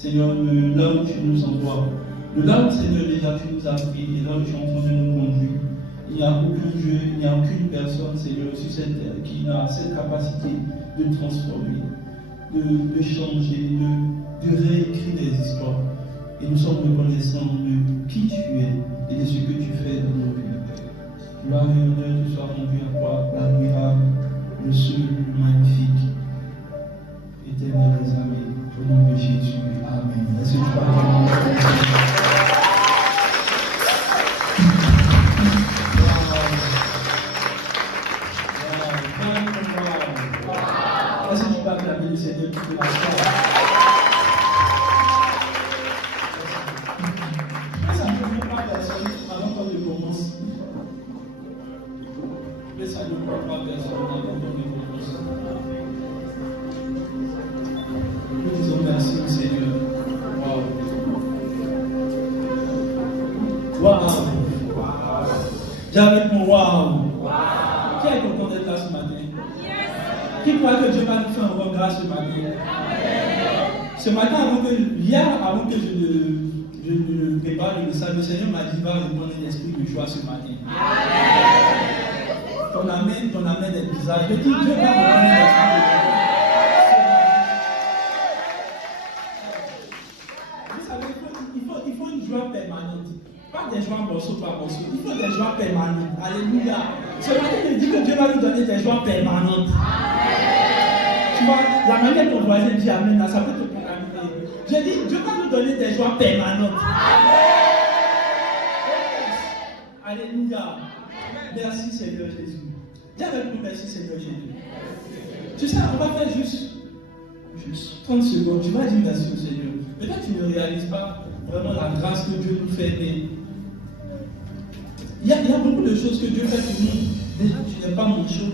Seigneur, là où tu nous envoies, de là où, Seigneur, déjà tu nous as pris et là où tu es en train de nous conduire. Il n'y a aucun Dieu, il n'y a aucune personne, Seigneur, sur cette terre qui n'a cette capacité de transformer, de changer, de réécrire des histoires. Et nous sommes reconnaissants de qui tu es et de ce que tu fais dans nos vies. Gloire et honneur te soit rendu à toi, l'admirable, le seul, le magnifique. l'éternel des armées. Au nom de Jésus. Amen. Est-ce que tu parles? Est-ce que tu peux acclamer le Seigneur toute la soirée? Ça ne me prend pas personne avant qu'on ne commence. Mais ça ne prend pas personne avant qu'on ne commence. Nous disons merci au Seigneur. Waouh! Waouh! Dis avec moi, waouh! Qui est content d'être là ce matin? Qui croit que Dieu va nous faire encore grâce ce matin? Ce matin, hier, avant que je ne prépare le message, le Seigneur m'a dit, va répondre un esprit de joie ce matin. Ton amen est bizarre. Je dis, Dieu va répondre un esprit de joie. Vous savez, il faut une joie permanente. Pas des joies morceau par morceau. Il faut des joies permanentes. Alléluia. Ce matin, je dis que Dieu va nous donner des joies permanentes. Tu vois, la manière dont ton voisin dit Amen, là, ça peut te contaminer. J'ai dit, Dieu va nous donner des joies permanentes. Alléluia. Merci Seigneur Jésus. Dis avec nous, merci Seigneur Jésus. Tu sais, on va faire juste 30 secondes. Tu vas dire merci au Seigneur. Peut-être que tu ne réalises pas vraiment la grâce que Dieu nous fait. Mais il y a beaucoup de choses que Dieu fait pour nous. Déjà, tu n'es pas manchot.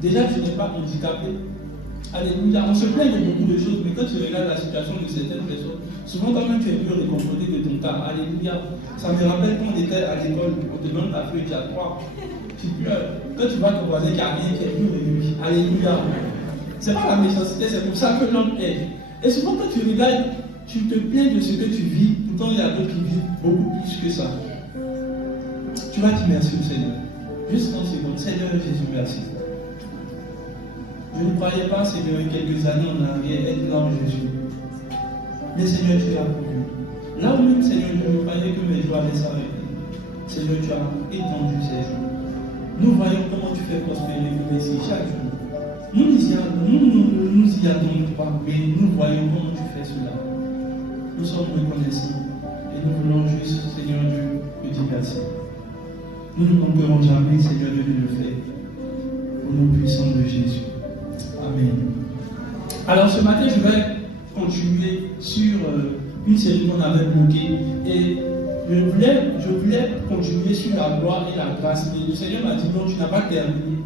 Déjà, tu n'es pas handicapé. Alléluia. On se plaint de beaucoup de choses, mais quand tu regardes la situation de certaines personnes, souvent quand même tu es mieux réconforté de ton cas. Alléluia. Ça me rappelle quand on était à l'école, on te donne ta feuille, tu as 3. Tu pleures. Quand tu vois ton voisin qui a rien, qui est mieux de lui. Alléluia. C'est pas la méchanceté, c'est pour ça que l'homme est. Et souvent quand tu regardes, tu te plains de ce que tu vis, pourtant il y a d'autres qui vivent beaucoup plus que ça. Tu vas dire merci au Seigneur. Juste 30 secondes. Seigneur Jésus, merci. Je ne croyais pas, Seigneur, quelques années en arrière, être là où je suis. Mais Seigneur, tu as pourvu. Là où même, Seigneur, je ne croyais que mes joies allaient s'arrêter. Seigneur, tu as étendu ces jours. Nous voyons comment tu fais prospérer le Messie chaque jour. Nous nous y attendons pas, mais nous voyons comment tu fais cela. Nous sommes reconnaissants et nous voulons juste, Seigneur Dieu, te dire merci. Nous ne manquerons jamais, Seigneur Dieu, de le faire. Au nom puissant de Jésus. Amen. Alors ce matin, je vais continuer sur une série qu'on avait bloquée et je voulais continuer sur la gloire et la grâce. Mais le Seigneur m'a dit non, tu n'as pas terminé.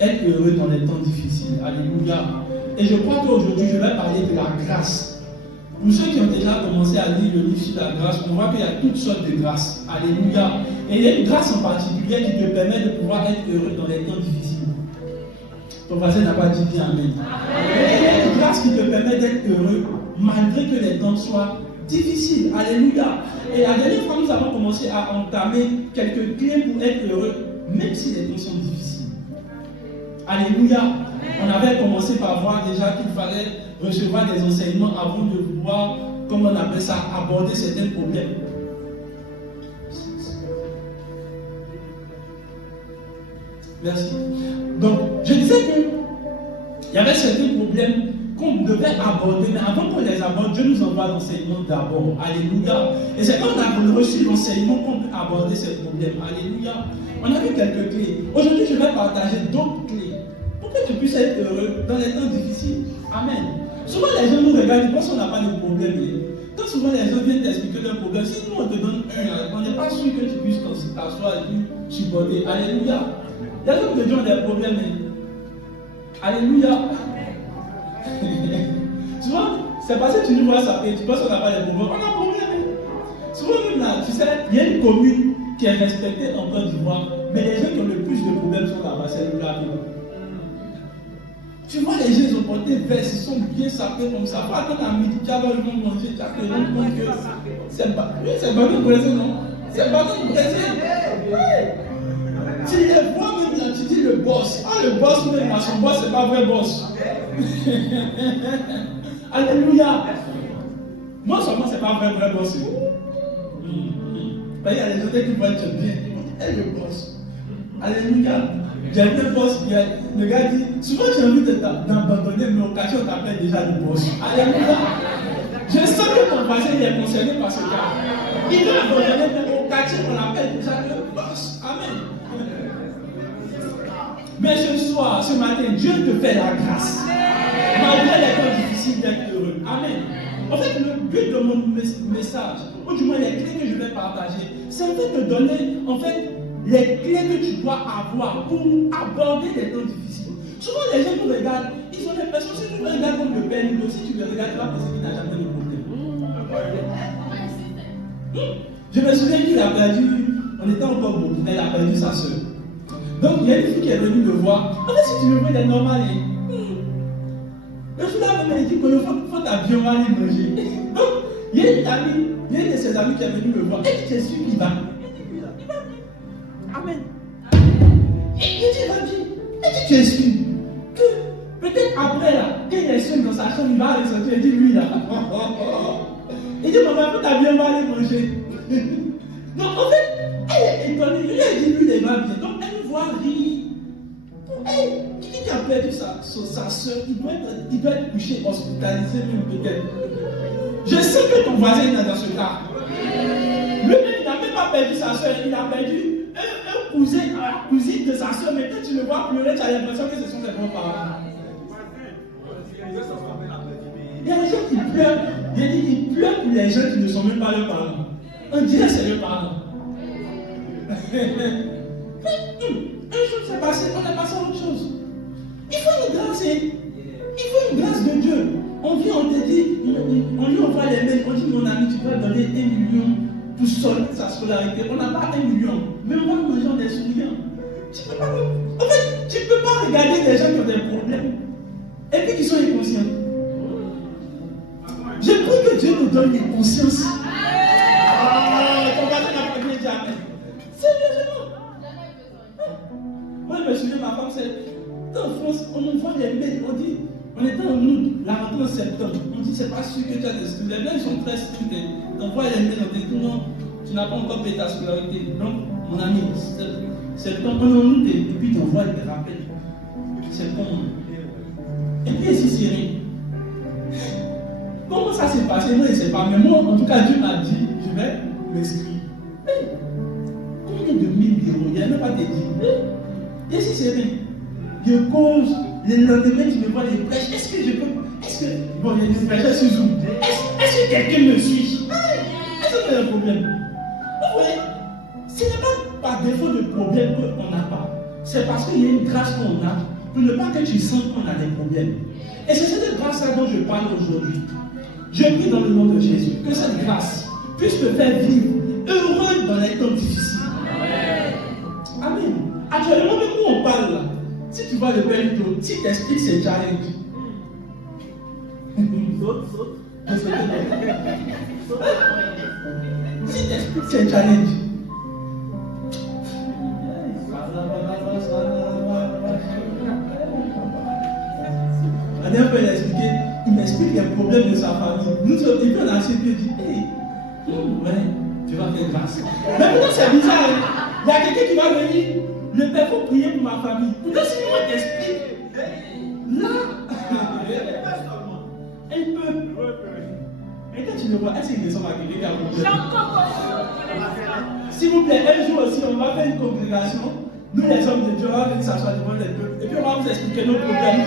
Être heureux dans les temps difficiles. Alléluia. Et je crois qu'aujourd'hui, je vais parler de la grâce. Pour ceux qui ont déjà commencé à lire le livre sur la grâce, on voit qu'il y a toutes sortes de grâces. Alléluia. Et il y a une grâce en particulier qui te permet de pouvoir être heureux dans les temps difficiles. Ton voisin n'a pas dit bien Amen. Il y a une grâce qui te permet d'être heureux malgré que les temps soient difficiles. Alléluia. Et la dernière fois, nous avons commencé à entamer quelques clés pour être heureux, même si les temps sont difficiles. Alléluia. On avait commencé par voir déjà qu'il fallait recevoir des enseignements avant de voir, comment on appelle ça, aborder certains problèmes. Merci. Donc, je disais qu'il y avait certains problèmes qu'on devait aborder, mais avant qu'on les aborde, Dieu nous envoie l'enseignement d'abord. Alléluia. Et c'est quand on a reçu l'enseignement qu'on peut aborder ces problèmes. Alléluia. On a vu quelques clés. Aujourd'hui, je vais partager d'autres clés pour que tu puisses être heureux dans les temps difficiles. Amen. Souvent, les gens nous regardent, ils pensent qu'on n'a pas de problème. Quand souvent les gens viennent t'expliquer leurs problèmes, si nous on te donne un, on n'est pas sûr que tu puisses t'asseoir et puis supporter. Alléluia. Il y a d'autres gens qui ont des problèmes. Alléluia. Souvent, c'est parce que tu nous vois ça et tu penses qu'on n'a pas de problème. On a un problème. Souvent, même là, tu sais, il y a une commune qui est respectée en Côte d'Ivoire, mais les gens qui ont le plus de problèmes sont là-bas, c'est là. Tu vois, les gens, ils ont porté vestes, ils sont bien sapés comme ça. Pas quand à midi, tu vas manger, tu as que c'est pas. Oui, c'est pas le Brésil, non? C'est pas le Brésil. Tu les vois même là, tu dis le boss. Ah, le boss, même à son boss, c'est pas vrai boss. Alléluia. Non seulement c'est pas vrai boss. Il y a les autres qui vont être bien. Ils vont dire, hey, le boss. Alléluia. J'ai vu un boss, le gars dit, souvent j'ai envie d'abandonner, mais au quartier on t'appelle déjà le boss. Alléluia. Je sens que ton voisin est concerné par ce gars. Il veut abandonner, mais au quartier on l'appelle déjà le boss. Amen. Mais ce matin, Dieu te fait la grâce. Malgré les temps difficiles d'être heureux. Amen. En fait, le but de mon message, ou du moins les clés que je vais partager, c'est en fait de donner, en fait, les clés que tu dois avoir pour aborder les temps difficiles. Souvent, les gens nous regardent, ils ont l'impression que si tu me regardes comme le père Nido, si tu me regardes, tu vas penser qu'il n'a jamais de problème. Je me souviens qu'il a perdu, on était encore beaucoup, il a perdu sa soeur. Donc, il y a une fille qui est venue le voir. En fait, si tu le vois, il est normal. Le jour-là, même, il dit qu'il faut t'habiller, aller manger. Donc, il y a une amie, il y a une de ses amies qui est venue le voir. Elle dit, c'est sûr qu'il va. Il va bien. Amen. Il dit, il va bien. Elle dit, tu es sûr que peut-être après, là, quand il est seul dans sa chambre, il va ressentir. Elle dit, lui, là. Il dit, maman, faut t'habiller, aller manger. Donc, en fait, elle est étonnée. Il a dit, lui, il va bien. Donc, elle voit rire. Qui a perdu sa soeur, il doit être couché, hospitalisé, même peut-être. Je sais que ton voisin est dans ce cas. Lui-même, il n'a même pas perdu sa soeur, il a perdu un cousin, la cousine de sa soeur, mais quand tu le vois pleurer, tu as l'impression que ce sont ses grands-parents. Il y a des gens qui pleurent, ils pleurent pour les gens qui ne sont même pas leurs parents. On dirait que c'est leurs parents. Un jour, c'est passé, on est passé à autre chose. Il faut une grâce, il faut une grâce de Dieu. On vient, on te dit, on lui envoie les mails, on dit, mon ami, tu dois donner 1 million pour solder sa scolarité. On n'a pas 1 million, mais on va manger en est souriant. Tu peux pas, en fait, tu ne peux pas regarder des gens qui ont des problèmes et puis qui sont inconscients. Je prie que Dieu nous donne une conscience. Ton voisin n'a pas bien dit amen. Sérieusement. Moi, je me souviens, ma femme, c'est en France, on envoie les mails, on dit, on était en août, la rentrée en septembre, on dit, c'est pas sûr que tu as des stricts. Les mails sont très stricts. On envoie les mails, on dit, non, tu n'as pas encore payé ta scolarité. Donc, mon ami, septembre, on est en août, et puis tu envoies des rappels. Septembre. Et puis, ici, c'est rien. Comment ça s'est passé? Moi, je ne sais pas, mais moi, en tout cas, Dieu m'a dit, je vais m'inscrire. Combien de 1000 euros? Il n'y a même pas de dire. Et si c'est rien, je cause, le lendemain, tu me vois les prêches. Est-ce que je peux. Bon, il y a des prêches sur Zoom. Est-ce que quelqu'un me suit? Est-ce que c'est un problème? Vous voyez, ce n'est pas par défaut de problème qu'on n'a pas. C'est parce qu'il y a une grâce qu'on a pour ne pas que tu sentes qu'on a des problèmes. Et c'est cette grâce-là dont je parle aujourd'hui. Je prie dans le nom de Jésus que cette grâce puisse te faire vivre heureux dans les temps difficiles. Amen. Actuellement, même où on parle là, si tu vois le Père Nido, si tu expliques ces challenges, si tu expliques ces challenges, la dernière fois, il m'explique les problèmes de sa famille. Nous, il peut lancer et dit, hey, ouais, tu vas faire grâce. Mais maintenant, c'est bizarre. Il y a quelqu'un qui va venir. Le père, il faut prier pour ma famille. Peut-être si moi t'explique, là, elle peut. Et quand tu le vois, est-ce qu'il descend à quelqu'un qui a un problème? S'il vous plaît, un jour aussi, on va faire une congrégation. Nous, les hommes de Dieu, on va venir s'asseoir devant les peuples. Et puis, on va vous expliquer nos problèmes.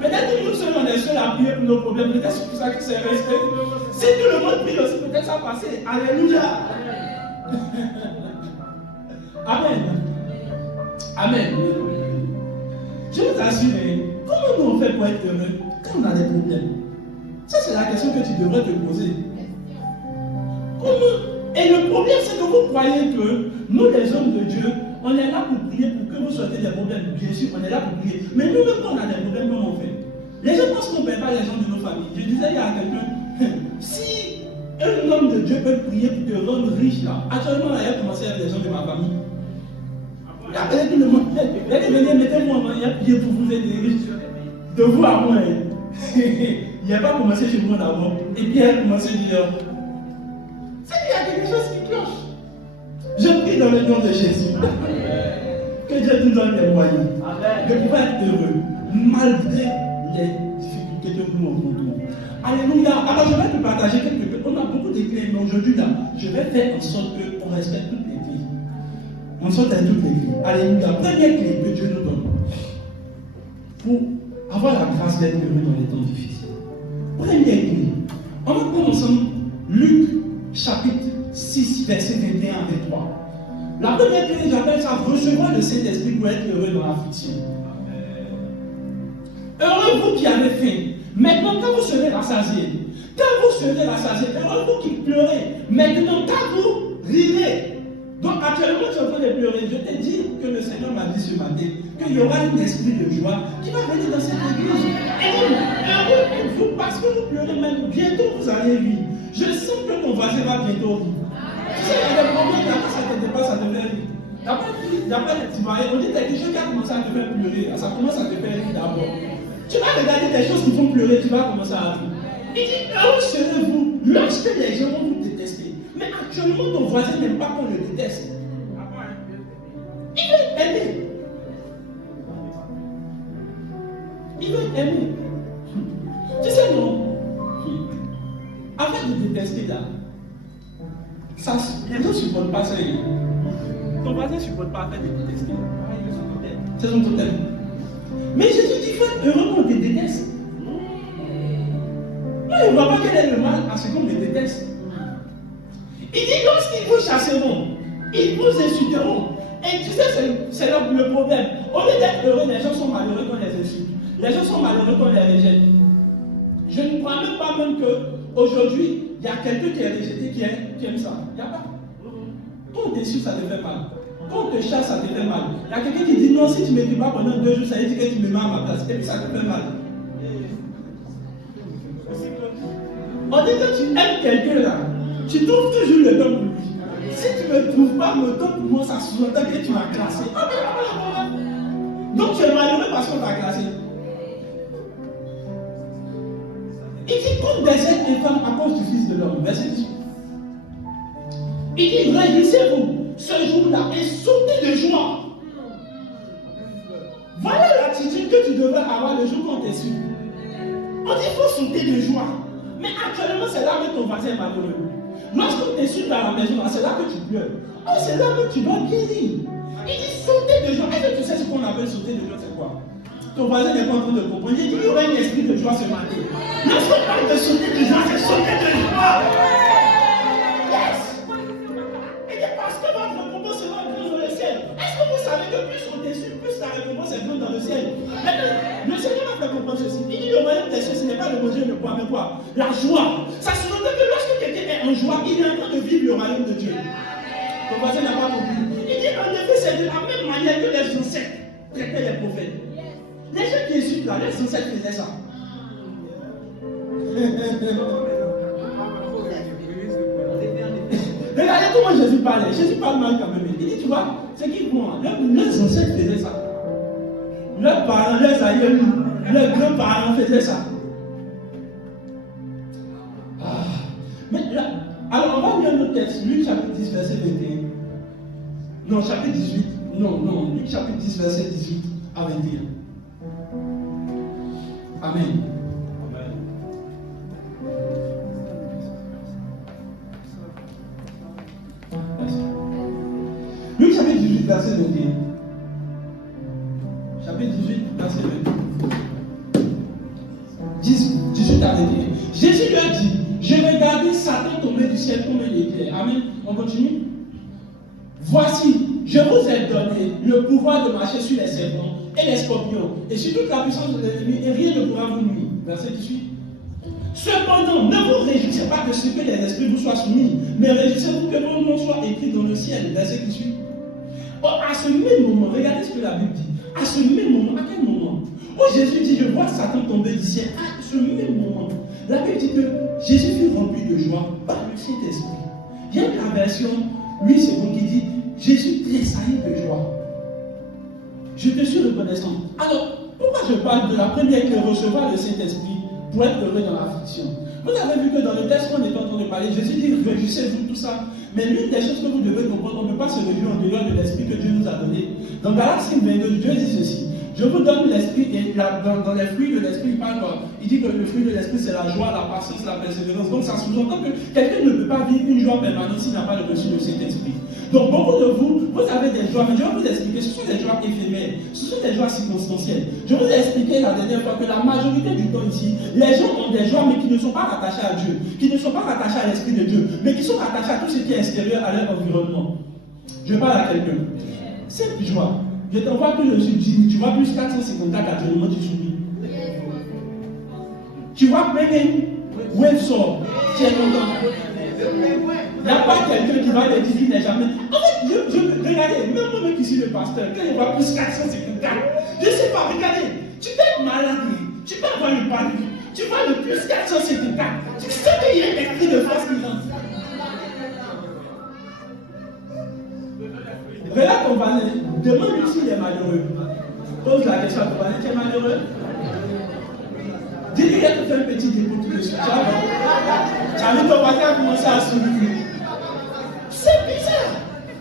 Peut-être que nous seuls, on est seuls à prier pour nos problèmes. Peut-être c'est pour ça que c'est resté. Si tout le monde prie aussi, peut-être ça va passer. Alléluia. Amen. Amen. Je vous assure, comment nous on fait pour être heureux quand on a des problèmes? Ça, c'est la question que tu devrais te poser. Comment? Et le problème, c'est que vous croyez que nous, les hommes de Dieu, on est là pour prier pour que vous sortez des problèmes. Bien sûr, on est là pour prier. Mais nous-mêmes, quand on a des problèmes, comment on fait? Les gens pensent qu'on ne paie pas les gens de nos familles. Je disais il y a quelqu'un, si un homme de Dieu peut prier pour te rendre riche, là, actuellement, il a commencé avec les gens de ma famille. Il a appelé tout le monde. Il a dit, venez, mettez-moi en main, il a prié pour vous aider riches. De vous à moi. Il n'a pas commencé chez moi d'abord. Et puis, il a commencé dehors. C'est qu'il y a quelque chose qui cloche. Je prie dans le nom de Jésus. que Dieu nous donne les moyens de pouvoir être heureux, malgré les difficultés que nous rencontrons. Alléluia. Alors je vais te partager quelques clés. On a beaucoup de clés, mais aujourd'hui là, je vais faire en sorte qu'on respecte toutes les clés. En sorte à toutes les clés. Alléluia. Première clé que Dieu nous donne pour avoir la grâce d'être heureux dans les temps difficiles. Première clé. On va prendre ensemble Luc chapitre 6, verset 21 à 23. La première clé, j'appelle ça recevoir le Saint-Esprit pour être heureux dans l'affliction. Heureux vous qui avez faim. Maintenant, quand vous serez rassasiés, heureux vous qui pleurez. Maintenant, quand vous rirez. Donc, actuellement, tu es en train de pleurer. Je t'ai dit que le Seigneur m'a dit ce matin qu'il y aura un esprit de joie qui va venir dans cette église. Et heureux pour vous, parce que vous pleurez, même bientôt vous allez rire. Je sens que ton voisin va bientôt rire. Tu sais, il y a des problèmes là, quand ça te dépasse, ça te fait rire. Il n'y a pas de petits moyens. On dit quelque chose qui a commencé à te faire pleurer. Ça commence à te faire rire d'abord. Tu vas regarder des choses qui font pleurer, tu vas commencer à rire. Il dit, heureux serez-vous lorsque les gens vont vous détester. Mais actuellement, ton voisin n'aime pas qu'on le déteste. Il veut aimer. Il veut aimer. Tu sais, non? Arrête de détester là. Ça, les gens ne supportent pas ça. Ton voisin ne supporte pas faire de détester. C'est son totem. Mais Jésus dit, il faut être heureux qu'on te déteste. Moi, je ne vois pas quel est le mal à ce qu'on me déteste. Il dit, lorsqu'ils vous chasseront, ils vous insulteront. Et tu sais, c'est le problème. Au lieu d'être heureux, les gens sont malheureux quand on les insulte. Les gens sont malheureux quand on les rejette. Je ne crois même pas qu'aujourd'hui, il y a quelqu'un qui est rejeté qui aime ça. Il n'y a pas. Quand on t'insulte, ça te fait mal. Quand on te chasse, ça te fait mal. Il y a quelqu'un qui dit non, si tu ne me dis pas pendant 2 jours, ça veut dire que tu me mets à ma place. Et puis ça te fait mal. On dit que tu aimes quelqu'un là, tu trouves toujours le temps pour lui. Si tu ne trouves pas le temps pour moi, ça sous-entend que tu m'as classé. Donc tu es malheureux parce qu'on t'a classé. Il dit qu'on déserte les femmes à cause du Fils de l'homme. Verset 18. Il dit réjouissez-vous ce jour-là et sautez de joie. Voilà l'attitude que tu devrais avoir le jour où on t'insulte. On dit qu'il faut sauter de joie. Mais actuellement, c'est là que ton voisin est malheureux. Lorsqu'on t'insulte dans la maison, c'est là que tu pleures. Oh, c'est là que tu dois guérir. Il dit sauter de joie. Est-ce que tu sais ce qu'on appelle sauter de joie, c'est quoi? Ton voisin n'est pas en train de comprendre. Il dit qu'il y aurait un esprit de joie ce matin. Lorsqu'on parle de sauter de joie, c'est sauter de joie. Yes! Il dit parce que votre récompense sera grande dans le ciel. Est-ce que vous savez que plus on t'insulte, plus ta récompense est grande dans le ciel? Le Seigneur m'a fait comprendre ceci. Il dit le royaume des cieux, ce n'est pas le manger, le boire, mais quoi? La joie. Ça sous-entend que lorsque quelqu'un est en joie, il est en train de vivre le royaume de Dieu. Ton voisin n'a pas compris. Il dit en effet, c'est de la même manière que les ancêtres traitaient les prophètes. Les gens qui insultent là, les ancêtres faisaient ça. Regardez comment Jésus parlait. Jésus parle mal quand même. Il dit, tu vois, c'est qui font. Leurs ancêtres faisaient ça. Leurs parents, leurs aïeux, leurs grands-parents faisaient ça. Ah. Mais là, alors on va lire un autre texte. Luc chapitre 10, verset 21. Non, chapitre 18. Non. Luc chapitre 10, verset 18 à 21. Amen. Luc chapitre 18, verset 21. Chapitre 18, verset 21. 18 à 21. Jésus leur dit, je regardais Satan tomber du ciel comme un éclair. Amen. On continue. Voici, je vous ai donné le pouvoir de marcher sur les serpents et les scorpions, et sur toute la puissance de l'ennemi, et rien ne pourra vous nuire. Verset 18. Cependant, ne vous réjouissez pas de ce que les esprits vous soient soumis, mais réjouissez-vous que vos noms soient écrits dans le ciel. Verset 18. Or, à ce même moment, regardez ce que la Bible dit. À ce même moment, à quel moment? Oh, Jésus dit, je vois Satan tomber du ciel. À ce même moment, la Bible dit que Jésus fut rempli de joie par le Saint-Esprit. Il y a une version, 8 secondes, qui dit, Jésus tressaillit de joie. Je te suis reconnaissant. Alors, pourquoi je parle de la première qui recevoir le Saint-Esprit pour être heureux dans l'affliction. Vous avez vu que dans le texte qu'on est en train de parler, Jésus dit, réjouissez-vous, tout ça. Mais l'une des choses que vous devez comprendre, on ne peut pas se réjouir en dehors de l'esprit que Dieu nous a donné. Dans Galates 5:22, Dieu dit ceci. Je vous donne l'esprit, et dans les fruits de l'esprit, il parle quoi? Il dit que le fruit de l'esprit, c'est la joie, la patience, la persévérance. Donc ça sous-entend que quelqu'un ne peut pas vivre une joie permanente s'il n'a pas reçu le Saint-Esprit. Donc beaucoup de vous, vous avez des joies, mais je vais vous expliquer, ce sont des joies éphémères, ce sont des joies circonstancielles. Je vous ai expliqué la dernière fois que la majorité du temps ici, les gens ont des joies, mais qui ne sont pas rattachés à Dieu, qui ne sont pas rattachés à l'Esprit de Dieu, mais qui sont rattachés à tout ce qui est extérieur à leur environnement. Je parle à quelqu'un. Cette joie, je t'envoie que je suis dit, tu vois plus 454 actuellement, tu souris. Tu vois, Wave sort, tu es content. Il n'y a pas quelqu'un qui va te dire qu'il n'est jamais. En fait, regardez, même moi qui suis le pasteur, quand il voit plus 454, je ne sais pas, regardez, tu peux être malade, tu peux avoir le panique, tu vois le plus 454, tu sais qu'il y a un esprit de force qui rentre. Regarde ton voisin, demande-lui s'il est malheureux. Pose la question à ton voisin, tu es malheureux? Dis-lui qu'il a fait un petit dépôt tout de suite. Tu as vu ton voisin a commencé à sourire. C'est bizarre.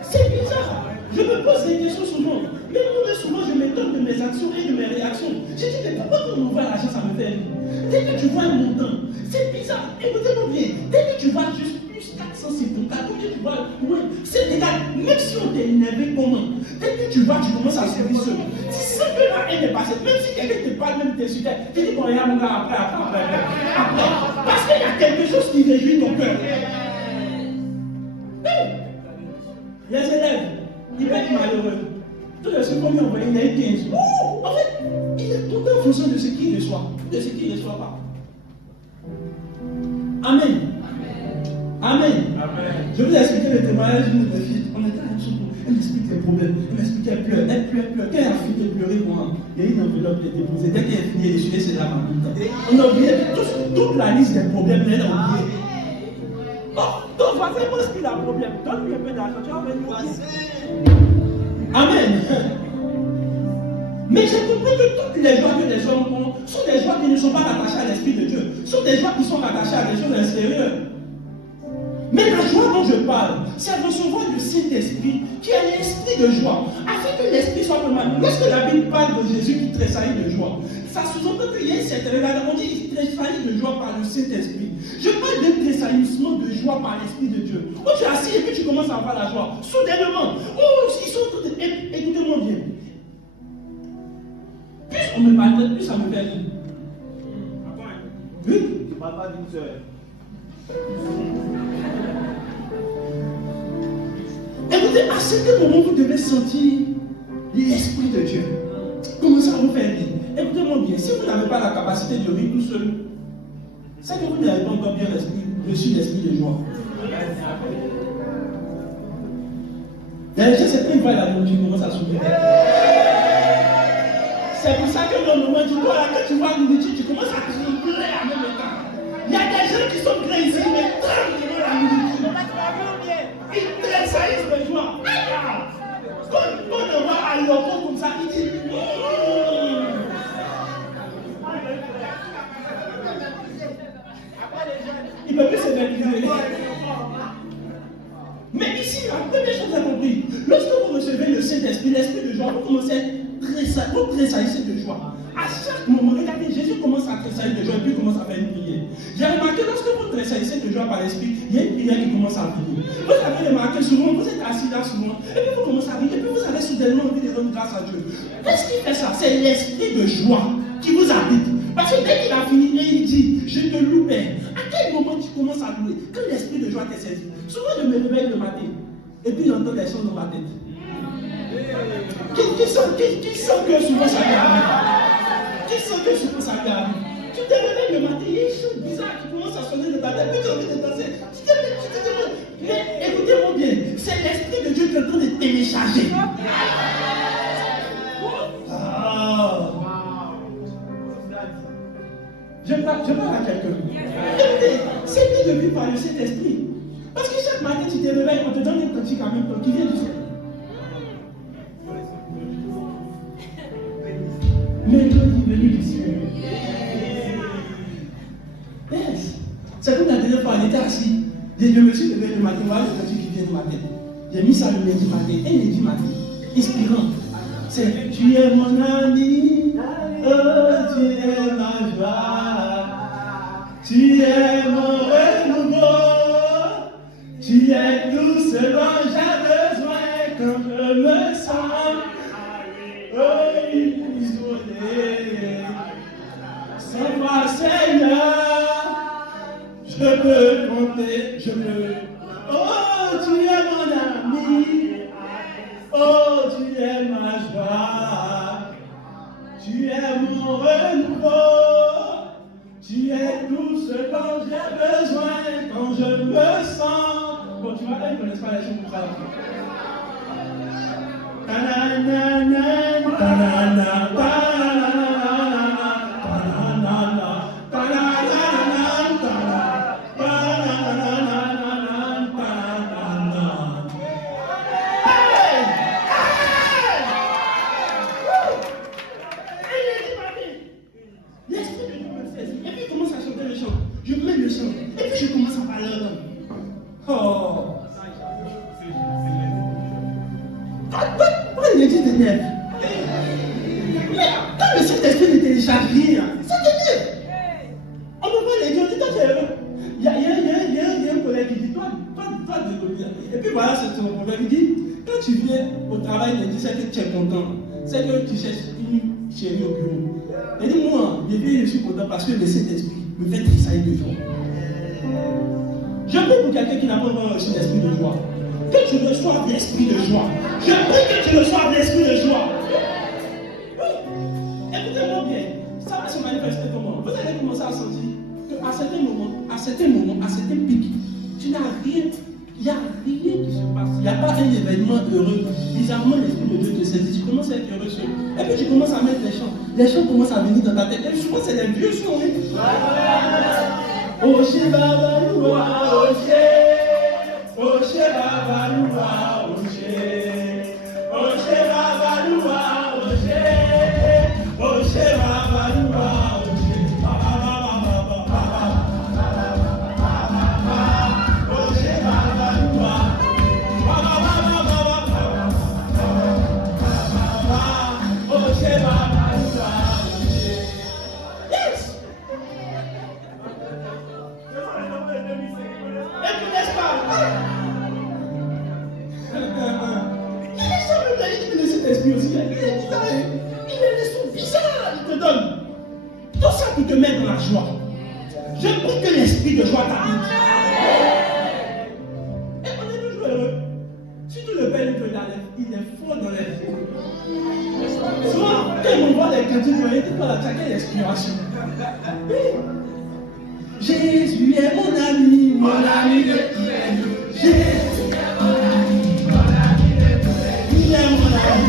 C'est bizarre. Je me pose des questions souvent. Mais moi, souvent, je m'étonne de mes actions et de mes réactions. Je dis, mais pourquoi quand on voit l'argent, ça me fait rire? Dès que tu vois un montant, c'est bizarre. Écoutez-moi bien. Dès que tu vois juste plus 454, dès que tu vois, ouais, c'est égal. Même si on t'est énervé, comment? Dès que tu vois, tu commences à sourire seul. Si simplement elle est passée, même si quelqu'un te parle, même t'insulte, tu dis, bon, regarde mon gars, après. Parce qu'il y a quelque chose qui réjouit ton cœur. Les élèves, ils peuvent être malheureux. Tout de suite, comme il envoie, il a eu 15. En fait, il est content en fonction de ce qu'il reçoit, de ce qu'il ne reçoit pas. Amen. Amen. Je vous ai expliqué le témoignage d'une de fille. On était à la elle m'explique ses problèmes. Elle m'explique qu'elle pleure. Elle pleure. Quand elle a fini de pleurer, moi, il y a une enveloppe qui est déposée. Dès qu'elle a fini d'essuyer ses larmes en même temps. On a oublié toute la liste des problèmes, elle a oublié. Ton voisin pense qu'il a un problème. Donne-lui un peu d'argent, tu vas venir passer. Amen. Mais j'ai compris que toutes les joies que les hommes ont sont des joies qui ne sont pas rattachées à l'Esprit de Dieu. Sont des joies qui sont rattachées à des choses extérieures. Mais la joie dont je parle, c'est recevoir le Saint-Esprit qui est l'esprit de joie, afin que l'esprit soit permanent. Lorsque la Bible parle de Jésus qui tressaillit de joie, ça sous-entend qu'il y a cette relation. On dit qu'il tressaillit de joie par le Saint-Esprit. Je parle d'un tressaillissement de joie par l'Esprit de Dieu. Quand tu es assis et puis tu commences à avoir la joie, soudainement, ils sont tous. Écoutez-moi bien. Plus on me maltraite, plus ça me fait rire. Oui? Tu ne parles pas d'une soeur. Écoutez, à certain moment, vous devez sentir l'Esprit de Dieu. Comment ça vous fait rire? Écoutez-moi bien, si vous n'avez pas la capacité de rire tout seul, c'est que vous n'avez pas encore bien reçu l'esprit de joie. D'ailleurs, c'est une fois la nourriture commence à sourire. C'est pour ça que dans le moment du voilà, quand tu vois la nourriture, tu commences à trembler en même temps. Il y a des gens qui sont prêts ici, mais tremblent devant la nourriture. Ils tressaillissent de joie. Quand on voit à l'oppo comme ça, il dit il ne peut plus se maîtriser. Mais ici, la première chose à compris, lorsque vous recevez le Saint-Esprit, l'Esprit de joie, vous commencez à tressaillir de joie. À chaque moment, regardez, Jésus commence à tressaillir de joie et puis il commence à faire une prière. J'ai remarqué, lorsque vous tressaillissez de joie par l'Esprit, il y a une prière qui commence à venir. Vous avez remarqué souvent, vous êtes assis là souvent, et puis vous commencez à prier, et puis vous avez soudainement envie de rendre grâce à Dieu. Qu'est-ce qui fait ça? C'est l'Esprit de joie qui vous habite. Parce que dès qu'il a fini, et il dit, je te loue, Père. À quel moment tu commences à louer? Quand l'Esprit de joie t'est saisi. Souvent, je me réveille le matin, et puis j'entends des choses dans ma tête. Qui sent que souvent ça arrive? Qui sent que souvent ça arrive? Tu te réveilles le matin, il y a une chose bizarre qui commence à sonner de ta tête, puis tu as envie de danser. Mais écoutez-moi bien, c'est l'Esprit de Dieu qui est en train de télécharger. Je parle à quelqu'un. Écoutez, c'est bien de vivre par le Saint-Esprit. Parce que chaque matin, tu te réveilles, on te donne un cantique en même temps qui vient du ciel. Mélodie venue du ciel. C'est comme la dernière fois, on était assis. Je me suis levé le matin, voilà le petit qui vient de ma tête. J'ai mis ça le lundi matin, et lundi matin, inspirant. C'est tu es mon ami, oh, tu es ma joie, tu es mon renouveau, tu es tout ce dont j'ai besoin quand je me sens isolé. Sans toi, Seigneur, je peux compter, je peux. Oh, tu es mon ami. Oh, tu es ma joie. Tu es mon renouveau. Tu es tout ce dont j'ai besoin quand je me sens. Bon, tu vois, ils ne connaissent pas les choses pour ça. Je mets le chant, et puis je commence à parler dedans. Oh! Pourquoi il dit t'énerve? Mais quand le Saint-Esprit ne télécharge rien, ça t'énerve. On peut pas les dire, on dit toi tu es heureux. Il y a un collègue qui dit, toi de bien. Et puis voilà, c'est ton problème. Il dit, quand tu viens au travail, il dit, c'est que tu es content. C'est que tu cherches une chérie au bureau. Il dit, moi, je suis content parce que le Saint-Esprit me fait tressaillir de joie. Je prie pour quelqu'un qui n'a pas encore reçu l'esprit de joie. Que tu reçoives l'esprit de joie. Je prie que tu reçoives l'esprit de joie. Oui. Écoutez-moi bien. Ça va se manifester comment? Vous allez commencer à sentir qu'à certains moments, à certains pics, tu n'as rien. Il n'y a rien qui se passe. Il n'y a pas un événement heureux. Bizarrement, l'esprit de Dieu te saisit. Tu commences à être heureux. Et puis tu commences à mettre les chants. Les chants commencent à venir dans ta tête. Et souvent, c'est des vieux chants. Oshé Babaloua, Oshé Babaloua, Oshé Babaloua, Oshé Babaloua, tout ça pour te mettre dans la joie. Je prie que l'esprit de joie t'habite. Et on est toujours heureux. Si tout le père il est fort dans les vies. Souvent, quand on voit les chrétiens, il dit pas attaquer l'inspiration. Jésus est mon ami de tous les jours. Jésus est mon ami de tous les jours. Il est mon ami.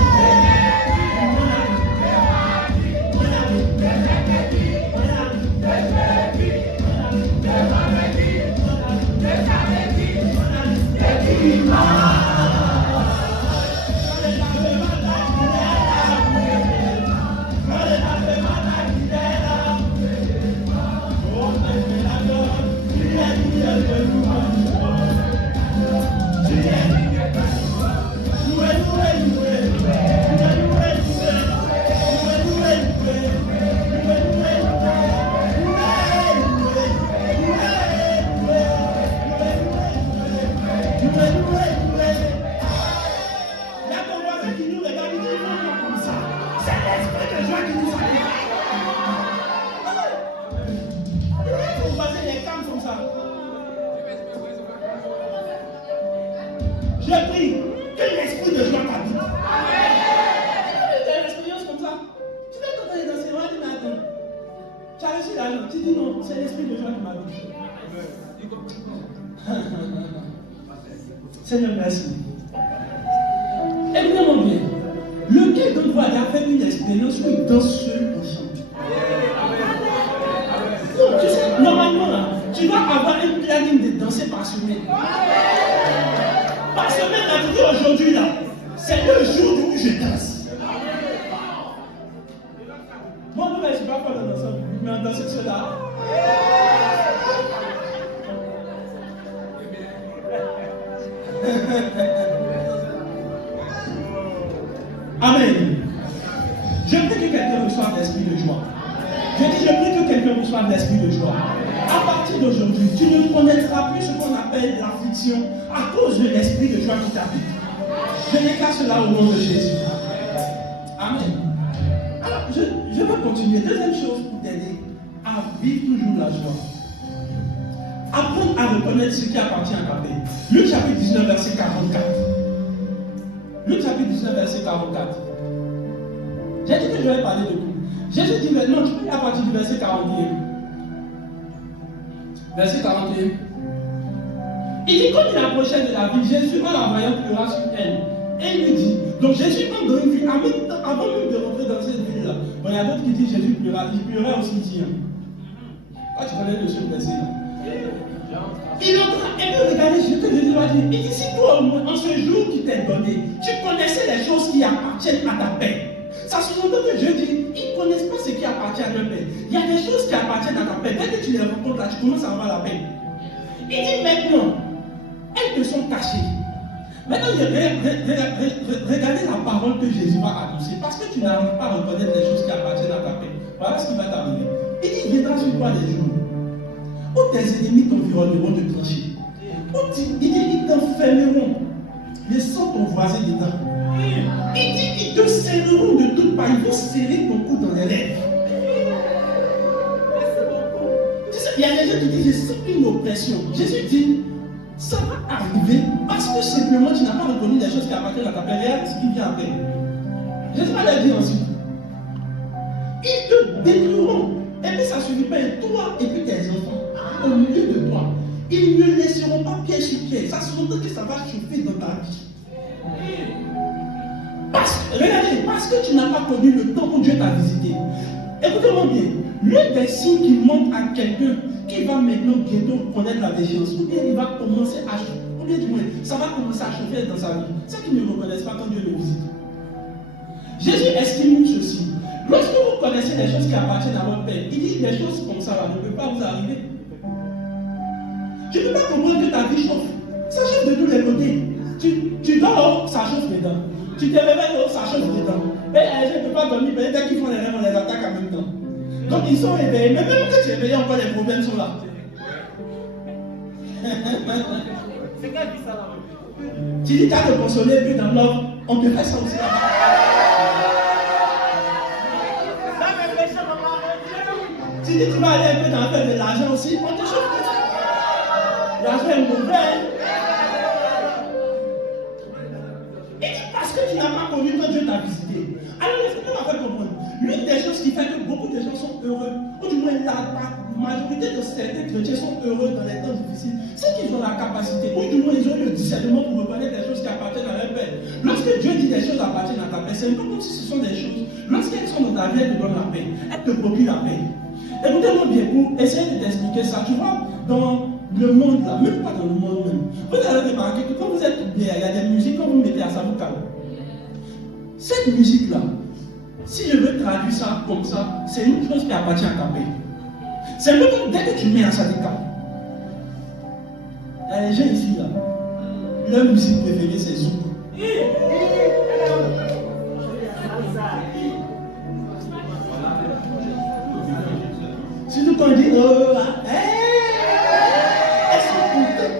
Je prie que l'esprit de joie t'habite. Tu as une expérience comme ça. Tu vas t'entendre dans ces lois, tu m'attends. Tu as reçu l'argent. Tu dis non, c'est l'esprit de joie qui m'habite. Seigneur, merci. Écoutez-moi bien. Lequel d'entre vous a fait une expérience où il danse seul au chant? Non, tu sais, normalement, là, tu vas avoir un planning de danser par semaine. Par semaine, là, tu dis aujourd'hui, là, c'est le jour où je danse. Moi, je ne suis pas dans danser, mais en danser cela. Amen. Je prie que quelqu'un reçoive l'esprit de joie. Je dis, je prie que quelqu'un reçoive l'esprit de joie. À partir d'aujourd'hui, tu ne connaîtras plus ce qu'on appelle l'affliction à cause de l'esprit de joie qui t'habite. Je déclare cela au nom de Jésus. Amen. Alors, je vais continuer. Deuxième chose pour t'aider à vivre toujours la joie. Apprendre à reconnaître ce qui appartient à ta paix. Luc chapitre 19, verset 44. Luc chapitre 19, verset 44. J'ai dit que je vais parler de tout. Jésus dit maintenant, tu peux lire à partir du verset 41. Verset 41. Il dit, comme il approchait de la ville, Jésus, en la voyant, pleura sur elle. Et il lui dit, donc Jésus entre dans une ville, avant même de rentrer dans cette ville-là. Bon, il y a d'autres qui disent Jésus pleura, il pleurait aussi dit. Ah, tu connais le seul verset là. Il entra, et puis regardez, Jésus va dire, il dit, si toi, en ce jour qui t'est donné, tu connaissais les choses qui appartiennent à ta paix. Ça sous-entend que Dieu dit, ils ne connaissent pas ce qui appartient à leur paix. Il y a des choses qui appartiennent à ta paix. Dès que tu les rencontres là, tu commences à avoir la paix. Il dit maintenant, elles te sont cachées. Maintenant, regardez la parole que Jésus va annoncer. Parce que tu n'arrives pas à reconnaître les choses qui appartiennent à ta paix. Voilà ce qui va t'arriver. Il dit, viendra sur toi les jours où tes ennemis t'environneront de tranchées. Il dit, ils t'enfermeront, laissant ton voisin dedans. Il dit, ils te serreront de toutes parts, ils vont serrer ton cou dans les lèvres. Il y a des gens qui disent, je sens une oppression. Jésus dit, ça va arriver parce que simplement tu n'as pas reconnu les choses qui appartiennent à ta paix. Regarde ce qui vient après. Jésus va leur dire ensuite, ils te détruiront. Et puis ça ne suffit pas, toi et puis tes enfants, au milieu de toi, ils ne laisseront pas pied sur pied. Ça sous-entend que ça va chauffer dans ta vie. Regardez, parce que tu n'as pas connu le temps où Dieu t'a visité. Écoutez-moi bien, l'un des signes qui montre à quelqu'un qui va maintenant bientôt connaître la déchéance, ou bien il va commencer à chauffer, ou bien du moins, ça va commencer à chauffer dans sa vie, c'est qu'ils ne reconnaissent pas quand Dieu le visite. Jésus estime ceci. Lorsque vous connaissez les choses qui appartiennent à votre Père, il dit les choses comme ça là, ne peuvent pas vous arriver. Tu ne peux pas comprendre que ta vie chauffe. Ça chauffe de tous les côtés. Tu dors, ça chauffe dedans. Tu te réveilles, ça chauffe dedans. Et je ne peux pas dormir, mais dès qu'ils font les rêves, on les attaque en même temps. Donc ils sont éveillés, mais même quand tu es éveillé, encore les problèmes sont là. C'est quoi dit ça là? Tu dis, tu as te consoler, puis dans l'ordre, on te fait ça aussi là. Tu dis, tu vas aller un peu dans faire de l'argent aussi, on te chauffe. L'argent est mauvais. Et parce que tu n'as pas connu quand Dieu t'a visité. Alors laisse-moi la faire comprendre. L'une des choses qui fait que beaucoup de gens sont heureux, ou du moins la majorité de certains chrétiens sont heureux dans les temps difficiles, c'est qu'ils ont la capacité, ou du moins ils ont le discernement pour reconnaître les choses qui appartiennent à leur Père. Lorsque Dieu dit des choses appartiennent à ta paix, c'est un peu comme si ce sont des choses. Lorsqu'elles sont dans ta vie, elles te donnent la paix. Elles te procurent la paix. Écoutez-moi bien, pour essayer de t'expliquer ça, tu vois, dans le monde là, même pas dans le monde même, vous allez remarquer que quand vous êtes bien, il y a des musiques, quand vous mettez à ça, vous calme. Cette musique-là, si je veux traduire ça comme ça, c'est une chose qui appartient à ta paix. C'est un peu comme dès que tu mets à ça, tu calmes. Il y a des gens ici là, leur musique préférée c'est Zouk. Si tout on dit, elles sont contentes.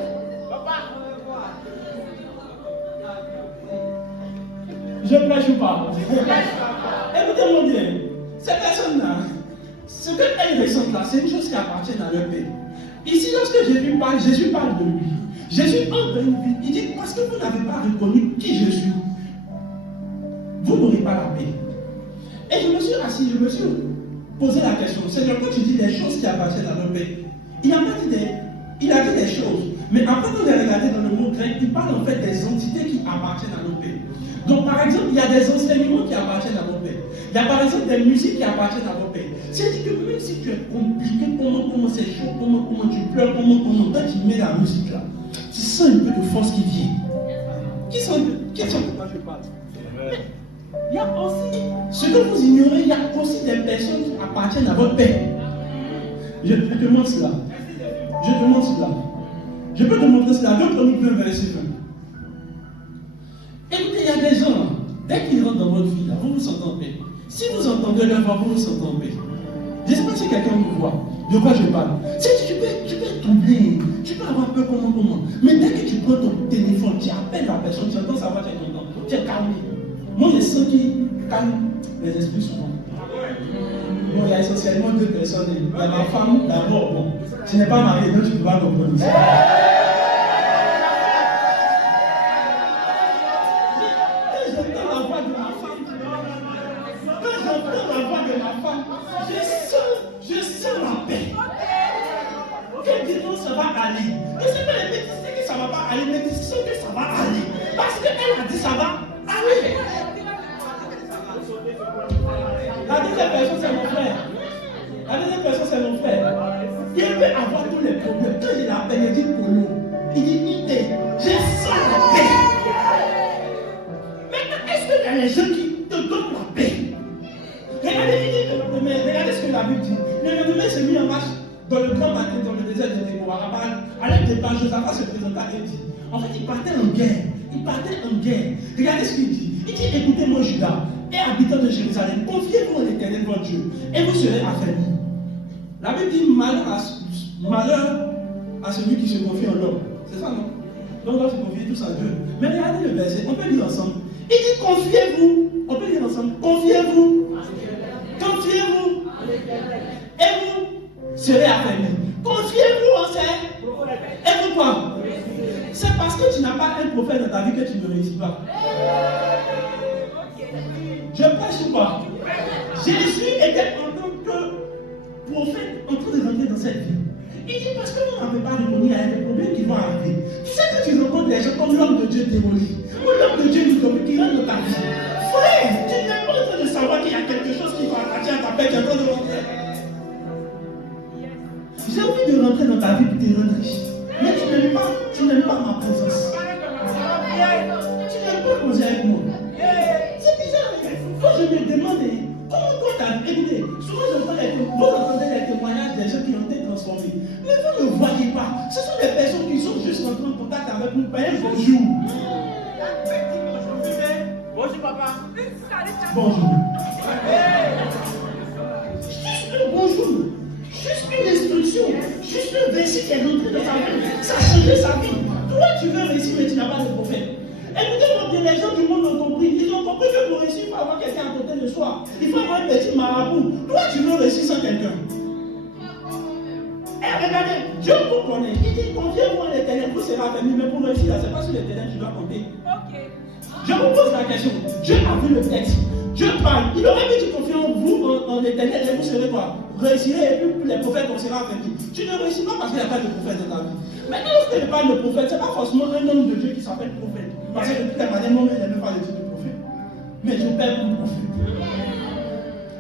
Je prêche ou pas? Écoutez-moi bien, ces personnes-là, ce qu'elles ressentent là, c'est une chose qui appartient à leur paix. Ici, lorsque Jésus parle de lui. Jésus entre dans une vie, il dit, parce que vous n'avez pas reconnu qui je suis, vous n'aurez pas la paix. Et je me suis assis, je me suis posé la question, Seigneur, quand tu dis des choses qui appartiennent à notre paix, il a dit des choses, mais après qu'on a regardé dans le mot grec, il parle en fait des entités qui appartiennent à notre paix. Donc par exemple, il y a des enseignements qui appartiennent à notre paix. Il y a par exemple des musiques qui appartiennent à notre paix. C'est-à-dire que même si tu es compliqué, comment c'est chaud, comment tu pleures, comment quand tu mets la musique là, tu sens un peu de force qui vient. Qui sont de quoi je parle? Il y a aussi, ce que vous ignorez, il y a aussi des personnes qui appartiennent à votre paix. Je te montre cela. Je te montre cela. Je peux te montrer cela. 2 Chroniques 20, verset 20. Écoutez, il y a des gens, dès qu'ils rentrent dans votre vie là, en paix. Si vous entendez leur voix, vous vous sentez en paix. Je ne sais pas si quelqu'un me voit. De quoi je parle? Tu peux être troublé, tu peux avoir peur, comment. Mais dès que tu prends ton téléphone, tu appelles la personne, tu entends sa voix, tu es content, tu es calmé. Moi, je sens qui calme les esprits souvent. Bon, il y a essentiellement deux personnes. Il y a ma femme d'abord. Bon, tu n'es pas marié, donc tu ne peux pas comprendre. Je sens la paix. Qu'elle dit non, ça va aller. Et c'est pas les médecins que ça ne va pas aller, mais c'est sûr que ça va aller. Parce qu'elle a dit ça va aller. La deuxième personne, c'est mon frère. La deuxième personne, c'est mon frère. Il peut avoir tous les problèmes. Quand il l'appelle, il dit Polo. Il dit Ité. Je sens la paix. Maintenant, est-ce qu'il y a les gens qui te donnent la paix? Regardez ce que la Bible dit. Le lendemain s'est mis en marche dans le grand matin, dans le désert de Déborah. À l'aide des pages, Josaphat se présenta et dit. En fait, il partait en guerre. Regardez ce qu'il dit. Il dit, écoutez-moi, Judas et habitants de Jérusalem, confiez-vous en l'Éternel votre Dieu, et vous serez affermis. La Bible dit malheur à celui qui se confie en l'homme. C'est ça, non? Donc, on doit se confier tous à Dieu. Mais regardez le verset, on peut lire ensemble. Il dit, confiez-vous. On peut lire ensemble. Confiez-vous. Et vous serez affermis. Confiez-vous en ces. Et vous quoi? C'est parce que tu n'as pas un prophète dans ta vie que tu ne réussis pas. Je prêche ou pas? Jésus était en tant que prophète en train de rentrer dans cette vie. Il dit parce que vous n'avez pas répondu, il y a des problèmes qui vont arriver. Tu sais que tu rencontres des gens comme l'homme de Dieu démoli, ou l'homme de Dieu qui rentre dans ta vie. Frère, tu n'es pas en train de savoir qu'il y a quelque chose qui va attirer à ta paix, qui est en train de rentrer. J'ai envie de rentrer dans ta vie pour te rendre riche. Mais tu n'aimes pas ma présence. Tu n'aimes pas causer avec moi. C'est bizarre. Quand je me demande comment toi t'as écouté, souvent vous entendez les témoignages des gens qui ont été transformés. Mais vous ne voyez pas. Ce sont des personnes qui sont juste rentrées en contact avec nous. Bonjour. Bonjour papa. Bonjour. Juste un bonjour. Juste une instruction. Juste un verset qui est rentré dans ta vie. Ça a changé sa vie. Toi tu veux réussir mais tu n'as pas de prophète. Écoutez-moi bien, les gens du monde ont compris. Ils ont compris que pour réussir, il faut avoir quelqu'un à côté de soi. Il faut avoir un petit marabout. Toi, tu veux réussir sans quelqu'un. Et regardez, Dieu vous connaît. Il dit, confiez-vous en l'Éternel, vous serez affermis. Mais pour réussir, ce n'est pas sur l'Éternel que tu dois compter. Je vous pose la question. Dieu a vu le texte. Dieu parle. Il aurait dit, confiez en vous, en l'Éternel, et vous serez quoi? Réussirez, et puis les prophètes, on sera affermis. Tu ne réussis pas parce qu'il n'y a pas de prophète dans ta vie. Maintenant, lorsque je parle de prophète, ce n'est pas forcément un homme de Dieu qui s'appelle prophète. Parce que depuis la manière, moi, je n'aime pas le titre de prophète. Mais je perds mon prophète.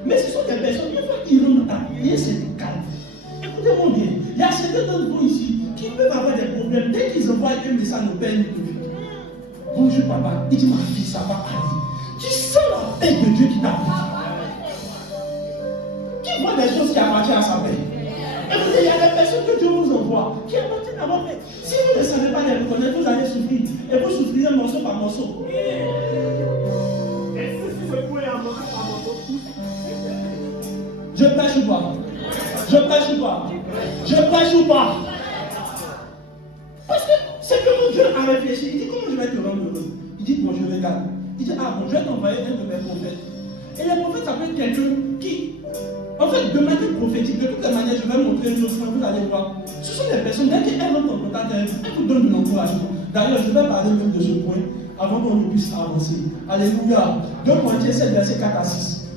Mais ce sont des personnes, une fois qu'ils rentrent dans ta vie, c'est calme. Écoutez-moi bien, il y a certains d'entre vous ici qui peuvent avoir des problèmes. Dès qu'ils envoient un message au père, ils te disent bonjour papa, il dit ma fille, ça va aller. Tu sens la paix de Dieu qui t'appartient. Qui voit des choses qui appartiennent à sa paix. Écoutez, il y a des personnes que Dieu vous envoie qui appartiennent à votre paix. Si vous ne savez pas les reconnaître, vous allez souffrir. Et vous souffrirez morceau par morceau. Je pêche ou pas? Je pêche ou pas? Je pêche ou pas? Parce que c'est que Dieu a réfléchi. Il dit comment je vais te rendre heureux? Il dit bon, je regarde. Il dit ah bon, je vais t'envoyer un de mes prophètes. Et les prophètes s'appellent quelqu'un qui, en fait, de manière prophétique, de toutes les manières, je vais montrer une autre fois, vous allez voir. Ce sont des personnes, dès qu'elles rentrent en contact avec vous, elles vous donnent de l'encouragement. D'ailleurs, je vais parler même de ce point avant qu'on ne puisse avancer. Alléluia. 2 Corinthiens 7, versets 4 à 6.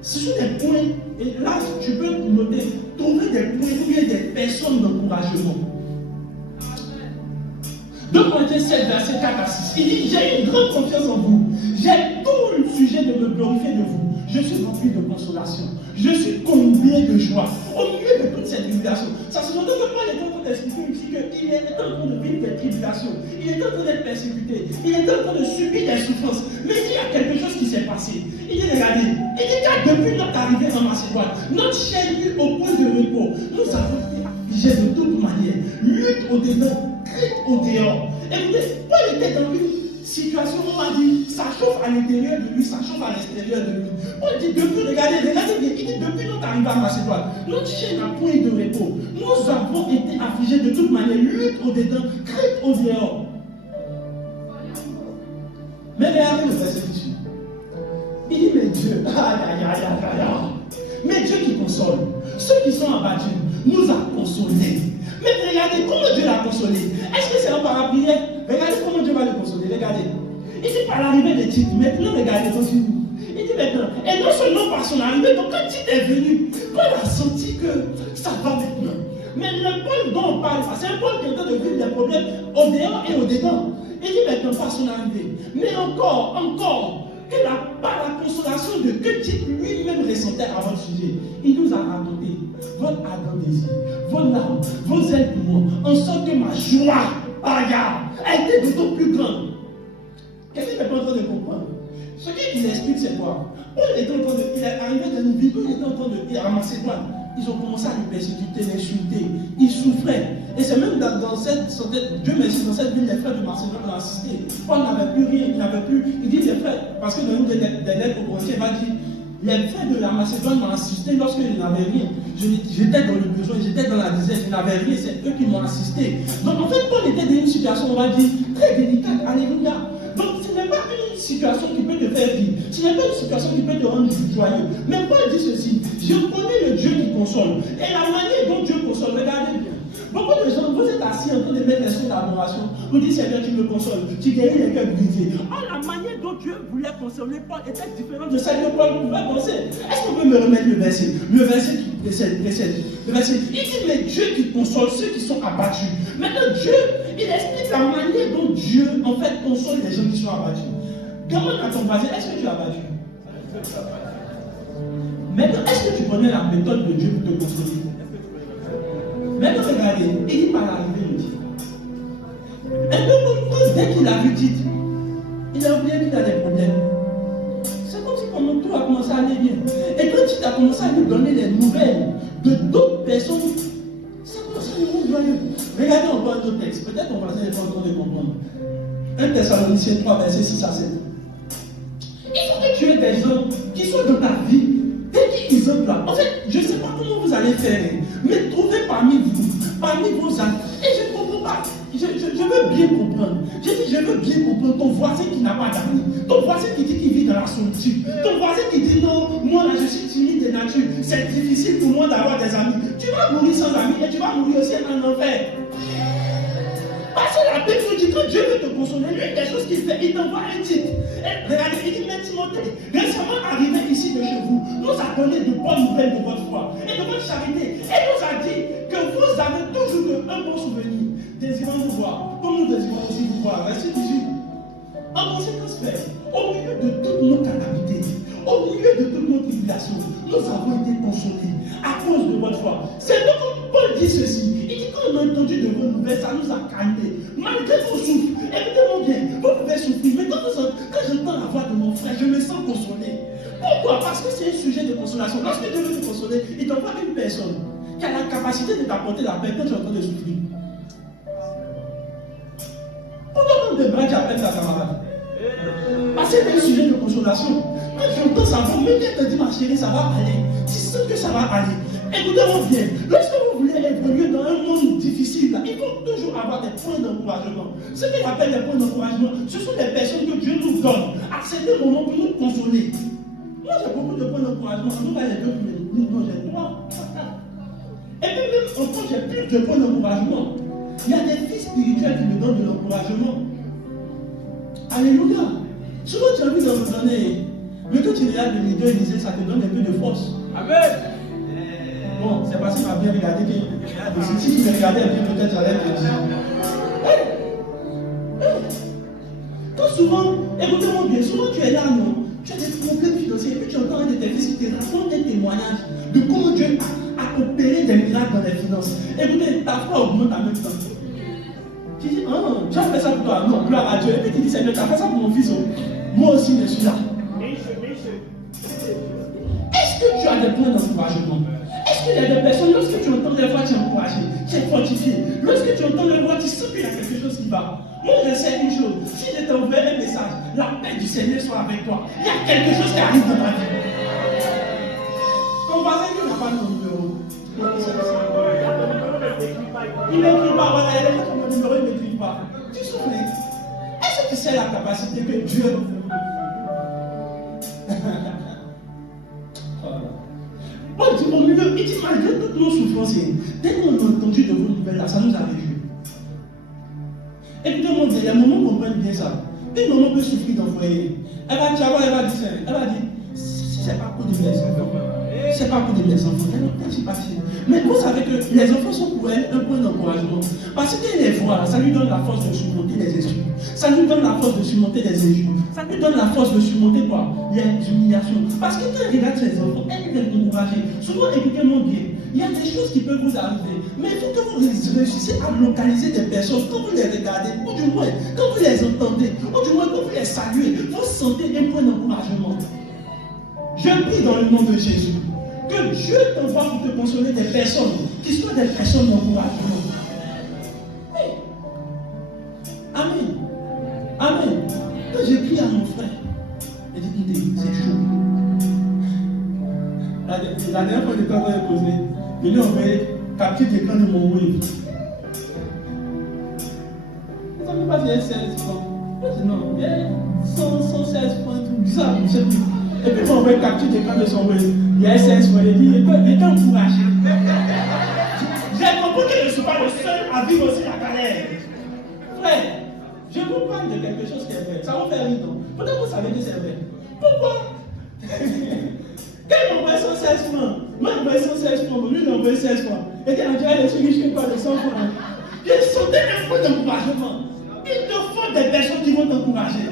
Ce sont des points, et là, tu peux noter, trouver des points où il y a des personnes d'encouragement. 2 Corinthiens 7, verset 4 à 6. Il dit, j'ai une grande confiance en vous. J'ai tout le sujet de me glorifier de vous. Je suis rempli de consolation. Je suis comblé de joie. Au milieu de toute cette tribulation. Ça se donne que Paul est en train d'expliquer ici qu'il est en train de vivre des tribulations. Il est en train d'être persécuté. Il est en train de subir des souffrances. Mais il y a quelque chose qui s'est passé. Il dit, regardez, il dit que depuis notre arrivée en Macédoine, notre chair est au point de repos. Nous avons été affligés de toute manière. Lutte au dedans, crainte au dehors. Écoutez, Paul était dans une situation, on m'a dit, ça chauffe à l'intérieur de lui, ça chauffe à l'extérieur de lui. On dit depuis, regardez bien, il dit depuis notre arrivée à Macédoine, notre chaîne n'a point de repos. Nous avons été affligés de toute manière, lutte au dedans, crainte au dehors. Mais regardez le verset qui suit. Il dit, mais Dieu, mais Dieu qui console, ceux qui sont abattus, nous a consolés. Mais regardez comment Dieu l'a consolé. Est-ce que c'est un par la prière? Regardez comment Dieu va le consoler. Regardez. Il dit par l'arrivée de Tite. Maintenant, regardez, continue. Il dit maintenant, et non seulement par son arrivée, donc quand Tite est venu, Paul a senti que ça va maintenant. Mais le Paul dont on parle, c'est un Paul qui est en train de vivre des problèmes au dehors et au dedans. Il dit maintenant par son arrivée. Mais encore, que par la consolation de que Tite lui-même ressentait à votre sujet, il nous a raconté votre ardent désir, vos larmes, vos ailes pour moi, en sorte que ma joie, a été d'autant plus grande. Quelqu'un n'est pas en train de comprendre. Ce qu'il explique, c'est quoi? Paul était en train de, il est arrivé de nous vivre, il était en train de dire à Macédoine, ils ont commencé à le persécuter, l'insulter, ils souffraient. Et c'est même dans cette, Dieu merci, dans cette ville, les frères de Macédoine ont assisté. Paul n'avait plus rien, il n'avait plus, il dit les frères, parce que dans une des lettres au Corinthiens, il va dire, les frères de la Macédoine m'ont assisté lorsque je n'avais rien. J'étais dans le besoin, j'étais dans la disette, je n'avais rien, c'est eux qui m'ont assisté. Donc en fait, Paul était dans une situation, on va dire, très délicate, alléluia. Donc ce n'est pas une situation qui peut te faire vivre, ce n'est pas une situation qui peut te rendre joyeux. Mais Paul dit ceci, je connais le Dieu qui console. Et la manière dont Dieu console, regardez bien. Beaucoup de gens, vous êtes assis en train de mettre les sons d'adoration, vous dites Seigneur, tu me consoles, tu guéris les cœurs brisés. Or, la manière dont Dieu voulait consoler Paul était différente de celle que Paul pouvait penser. Est-ce qu'on peut me remettre le verset? Le verset qui précède. Le verset, il dit, mais Dieu qui console ceux qui sont abattus. Maintenant, Dieu, il explique la manière dont Dieu, en fait, console les gens qui sont abattus. Demande à ton voisin, est-ce que tu es abattu? Maintenant, est-ce que tu connais la méthode de Dieu pour te consoler? Maintenant, regardez, il dit par l'arrivée de Tite. Et donc, dès qu'il a vu Tite, il a oublié qu'il a des problèmes. C'est comme si pendant tout a commencé à aller bien. Et quand Tite a commencé à lui donner les nouvelles de d'autres personnes, ça commence à lui rendre joyeux. Regardez encore un autre texte. Peut-être qu'on va essayer de comprendre. 1 Thessaloniciens 3, verset 6 à 7. Il faut que tu aies des gens qui soient dans ta vie, dès qu'ils ont là. En fait, je ne sais pas comment vous allez faire, mais trouvez parmi vos amis. Et je ne comprends pas. Je veux bien comprendre. Je dis, je veux bien comprendre ton voisin qui n'a pas d'amis, ton voisin qui dit qu'il vit dans la solitude, ton voisin qui dit non, moi là je suis timide de nature, c'est difficile pour moi d'avoir des amis. Tu vas mourir sans amis et tu vas mourir aussi en enfer. Parce que la Bible nous dit que Dieu veut te consoler, l'une des choses qu'il fait, il t'envoie un titre. Et regardez, il dit, mais Timothée, récemment arrivé ici de chez vous, nous a donné de bonnes nouvelles de votre foi et de votre charité. Et nous a dit que vous avez toujours un bon souvenir, désirant vous voir, comme nous désirons aussi vous voir. Verset 18. En conséquence, frère, au milieu de toutes nos calamités, au milieu de toutes nos tribulations, nous avons été consolés à cause de votre foi. C'est donc Paul dit ceci. Il dit quand on a entendu de vos nouvelles, ça nous a calmés. Malgré vos souffres, écoutez-moi bien, vous pouvez souffrir, mais quand j'entends la voix de mon frère, je me sens consolé. Pourquoi? Parce que c'est un sujet de consolation. Lorsque Dieu veut te consoler, il t'envoie une personne qui a la capacité de t'apporter la paix quand tu es en train de souffrir. Pourquoi on te bras qui appelle ta camarade? Parce que c'est un sujet de consolation. Quand j'entends sa voix, même quand te dit ma chérie, ça va aller. Tu sens que ça va aller. Écoutez-moi bien, lorsque vous voulez évoluer dans un monde difficile, il faut toujours avoir des points d'encouragement. Ce qu'il appelle des points d'encouragement, ce sont des personnes que Dieu nous donne à certains moments pour nous consoler. Moi j'ai beaucoup de points d'encouragement, en tout cas les deux non, j'ai trois. Et puis même encore j'ai plus de points d'encouragement. Il y a des filles spirituelles qui me donnent de l'encouragement. Alléluia. Souvent tu as vu dans le donner, mais quand tu regardes le leader Élysée, ça te donne un peu de force. Amen. Bon, c'est parce qu'il m'a bien regardé que si tu me regardais un peu, peut-être j'allais te dire. Quand souvent, écoutez-moi bien, souvent tu es là, non? Tu as des problèmes financiers, et puis tu entends un de tes fils qui te raconte un témoignage de comment Dieu a opéré des miracles dans les finances. Écoutez, ta foi augmente en même temps. Tu dis, oh, tu as fait ça pour toi, non, gloire à Dieu. Et puis tu dis, Seigneur, tu as fait ça pour mon fils, oh. Moi aussi je suis là. Est-ce que tu as des points d'encouragement? Est-ce qu'il y a des personnes, lorsque tu entends les voix, tu es encouragé, tu es fortifié. Lorsque tu entends les voix, tu sens qu'il y a quelque chose qui va. Moi, je sais une chose. Si je t'ai ouvert un Seigneur soit avec toi. Il y a quelque chose qui arrive dans ta vie. Ton voisin qui n'a pas ton numéro. Il n'écrit pas, voilà, il a ton numéro, il n'écrit pas. Tu souffles. Est-ce que tu sais la capacité que Dieu a Bon, il dit, malgré toutes nos souffrances, dès qu'on a entendu de vos nouvelles là, ça nous a réjouis. Et puis tout le monde dit, il y a un moment qu'on comprenne bien ça. Une maman peut souffrir dans le foyer. Elle va dire, c'est pas pour des enfants. C'est pas pour des enfants. C'est pas facile. Mais vous savez que les enfants sont pour elle un point d'encouragement. Parce qu'elle les voit, ça lui donne la force de surmonter les esprits. Ça lui donne la force de surmonter les injures. Ça lui donne la force de surmonter quoi? Les humiliations. Parce que quand elle regarde ses enfants, elle est encouragée. Souvent, écoutez-moi bien. Il y a des choses qui peuvent vous arriver. Mais il faut que vous réussissiez à localiser des personnes. Quand vous les regardez, ou du moins, quand vous les entendez, ou du moins, quand vous les saluez, vous sentez un point d'encouragement. Je prie dans le nom de Jésus que Dieu t'envoie pour te consoler des personnes qui soient des personnes d'encouragement. Oui. Amen. Amen. Quand j'écris à mon frère, il dit, écoutez, c'est chaud. La dernière fois que j'étais en train de poser, je lui ai envoyé capture d'écran de mon wave. Vous savez pas si il y a 16 francs. Je dis non, il y a 116 francs, tout bizarre, je ne sais plus. Et puis, il m'a envoyé capture d'écran de son wave. Il y a 16 francs, il dit, il est encouragé. J'ai compris que je ne suis pas le seul à vivre aussi la galère. Frère, je vous parle de quelque chose qui est vrai. Ça va faire rire, non? Peut-être vous savez que c'est vrai. Pourquoi? Quand il m'a envoyé 116 francs, moi j'ai envoyé 116 francs, lui il a envoyé 16 francs. Et quand il a dit, je suis riche, pas de 100 francs. J'ai sauté un point d'encouragement. Il te faut des personnes qui vont t'encourager.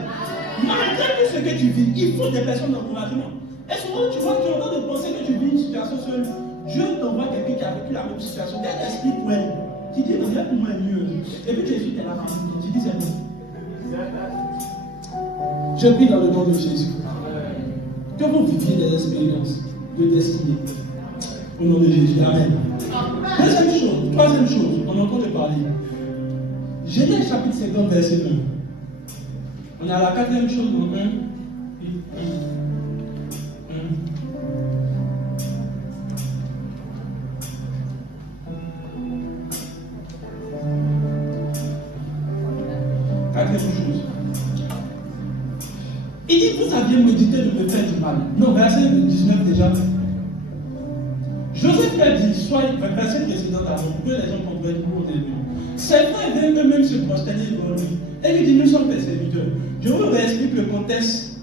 Malgré tout ce que tu vis, il faut des personnes d'encouragement. Et souvent, tu vois, tu es en train de penser que tu vis une situation seule. Dieu t'envoie quelqu'un qui a vécu la même situation. Quel esprit pour elle qui dit, regarde pour moi est mieux. Et puis Jésus t'es la famille. Tu dis, c'est bon. Je prie dans le nom de Jésus. Que vous viviez des expériences de destinée. Au nom de Jésus. Amen. Deuxième chose, troisième chose, on entend de parler. Genèse chapitre 50, verset 1. On est à la quatrième chose, donc 1. Quatrième chose. Il dit, vous aviez médité de me faire du mal. Non, verset 19 déjà. Joseph a dit, verset précédent d'avant, pour que les gens comprennent où on est venu. Ses frères viennent eux-mêmes se prosterner devant lui. Et lui dit, nous sommes tes serviteurs. Je vous réexplique le contexte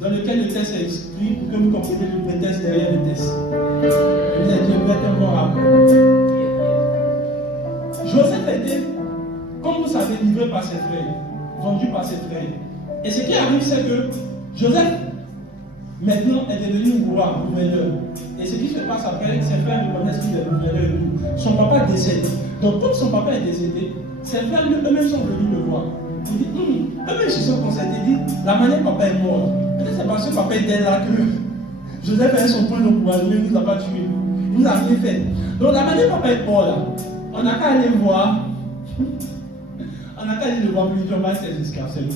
dans lequel le texte est écrit pour que vous compreniez le texte derrière le texte. Vous êtes un bon rapport. Joseph était, comme vous savez, livré par ses frères, vendu par ses frères. Et ce qui arrive, c'est que Joseph, maintenant, est devenu roi, gouverneur. Et ce qui se passe après, ses frères reconnaissent qu'il est gouverneur et tout. Son papa décède. Donc, comme son papa est décédé, ses frères eux-mêmes sont venus le voir. Ils disent, eux-mêmes se sont concertés. Ils disent, la manière dont papa est mort, peut-être c'est parce que papa était là que Joseph avait son point d'encouragement, il ne nous a pas tués. Il nous a rien fait. Donc, la manière dont papa est mort là, on n'a qu'à aller voir. On n'a qu'à aller le voir pour lui dire, on va être ses esclaves, c'est lui.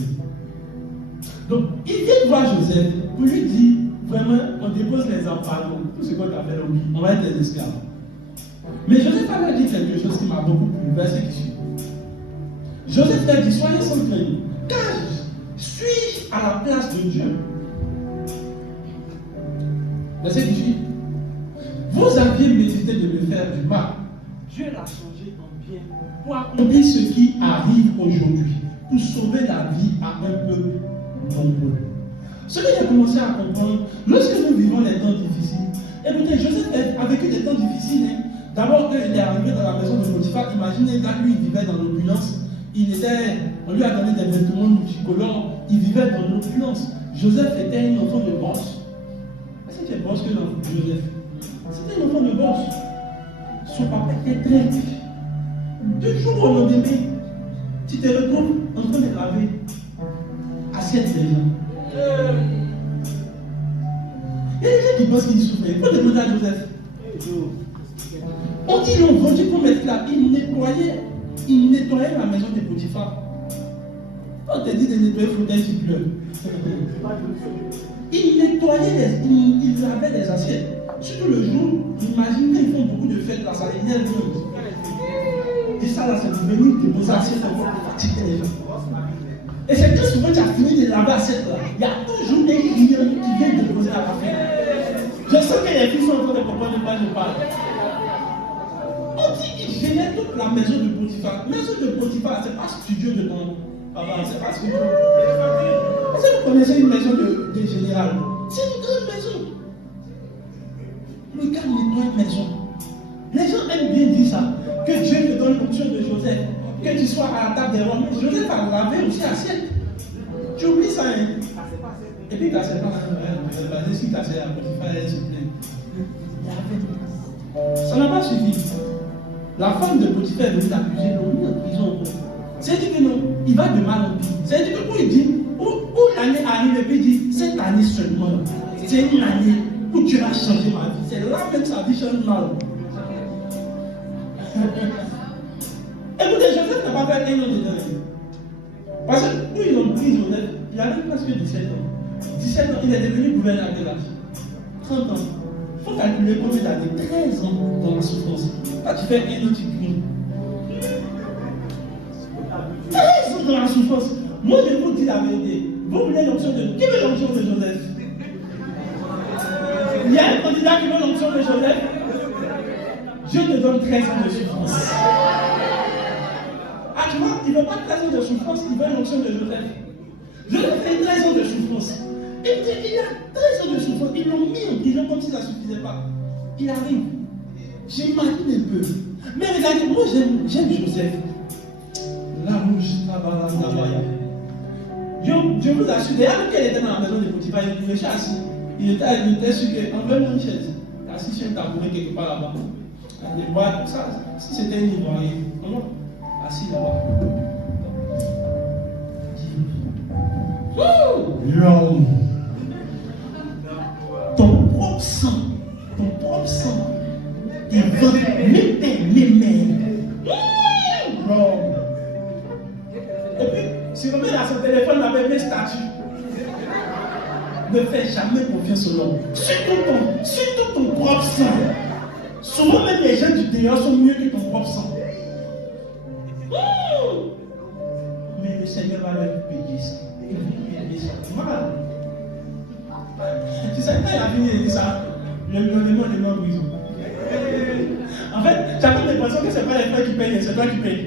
Donc, il vient voir Joseph pour lui dire, vraiment, on dépose les embargos, tout ce qu'on t'a fait, on va être des esclaves. Mais Joseph a dit quelque chose qui m'a beaucoup plu, verset qui suit. Joseph a dit, soyez sans crainte, car je suis à la place de Dieu. Verset qui suit. Vous aviez médité de me faire du mal. Dieu l'a changé en bien pour accomplir ce qui arrive aujourd'hui, pour sauver la vie à un peuple nombreux. Ce que j'ai commencé à comprendre, lorsque nous vivons les temps difficiles, écoutez, Joseph a vécu des temps difficiles. D'abord, quand il est arrivé dans la maison de Potiphar, imaginez, là, lui, il vivait dans l'opulence. On lui a donné des vêtements multicolores, il vivait dans l'opulence. Joseph était un enfant de boss. Est-ce que tu es boss que Joseph? C'était un enfant de boss. Son papa était très riche. Du jour au lendemain, tu te retrouves en train de laver assiette des gens. Il y a des gens qui pensent qu'ils souffrent. Il faut demander à Joseph. On dit qu'ils l'ont vendu pour mettre là. Il nettoyait la maison de Potiphar. On te dit de nettoyer le fauteuil, tu pleures. Ils nettoyaient, ils lavaient les assiettes. Surtout le jour, imagine qu'ils font beaucoup de fêtes là, ça les nerve. Et ça là, c'est devenu de vos assiettes encore pour fatiguer les gens. Et c'est très souvent que tu as fini de laver l'assiette là. Il y a toujours des clients qui viennent te poser la café. Je sais que les filles sont en train de comprendre de quoi je parle. On dit qu'ils gênaient toute la maison de Potiphar. La maison de Potiphar, c'est pas studio de ton papa, c'est pas studio. Si vous connaissez une maison de général, c'est une grande maison. Le gars nettoie une maison. Les gens aiment bien dire ça. Que Dieu te donne l'onction de Joseph. Que tu sois à la table des rois. Mais Joseph a lavé aussi l'assiette. Tu oublies ça, hein? Et puis, quand c'est pas basé sur casser la Potiphar, elle se plaint. Ça n'a pas suffi. La femme de Potiphar est venue l'accuser, l'ont mis en prison. C'est-à-dire que non, il va de mal en pire. C'est-à-dire que où il dit, où l'année arrive, et puis il dit, cette année seulement, c'est une année où Dieu va changer ma vie. C'est là même sa vie change mal. Écoutez, Joseph n'a pas fait un an de dingue. Parce que où ils ont pris Joseph, il avait presque 17 ans. 17 ans, il est devenu gouverneur de la vie. 30 ans. Il faut calculer combien d'années. 13 ans dans la souffrance. Quand tu fais un an, tu cries. 13 ans dans la souffrance. Moi, je vous dis la vérité. Vous voulez l'onction de... Qui veut l'onction de Joseph? Il y a un candidat qui veut l'onction de Joseph. Je te donne 13 ans de souffrance. Ah, tu vois, il ne veut pas 13 ans de souffrance, il veut l'onction de Joseph. Joseph fait 13 ans de souffrance. Il a 13 ans de souffrance. Ils l'ont mis en prison comme si ça ne suffisait pas. Il arrive. J'imagine un peu. Mais regardez, moi j'aime Joseph. La rouge, la balade, la baya. Je vous assure, d'ailleurs, qu'elle était dans la maison de Potiphar, il était assis. Il était sûr qu'enlevez-moi une chaise. Assis sur un tabouret quelque part là-bas. Ça, si c'était un Ivoirien, comment? Assis là-bas. L'homme. Ton propre sang, tes ventres, mes mains. L'homme. Et puis, si on met à son téléphone avec mes statuts, ne fais jamais confiance au l'homme. Surtout ton propre sang. Souvent même les gens du dehors sont mieux que ton propre sang. Mais le Seigneur va leur payer ça. Il va payer ça. Mal. Tu sais, quand il a fini de dire ça, le gouvernement demande prison. En fait, tu as comme l'impression que ce n'est pas les frères qui payent, c'est toi qui payes.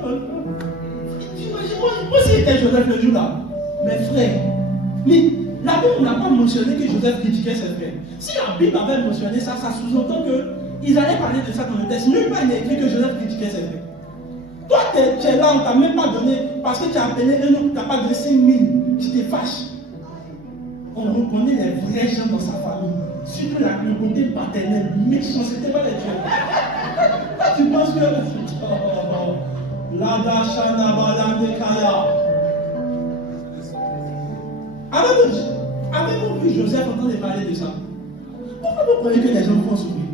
Moi aussi, j'étais Joseph le jour-là. Mes frères, mais la Bible n'a pas mentionné que Joseph critiquait ses frères. Si la Bible avait mentionné ça, ça sous-entend qu'ils allaient parler de ça dans le texte. Nulle part il est écrit que Joseph critiquait ses frères. Toi, tu es là, on ne t'a même pas donné, parce que tu as appelé un homme, tu n'as pas donné 5 000, tu te fâches. On reconnaît les vrais gens dans sa famille. Surtout la communauté paternelle, méchanceté, pas les dieux. Tu penses que... Avez-vous vu Joseph en train de parler de ça? Pourquoi vous croyez que les gens vont souffrir?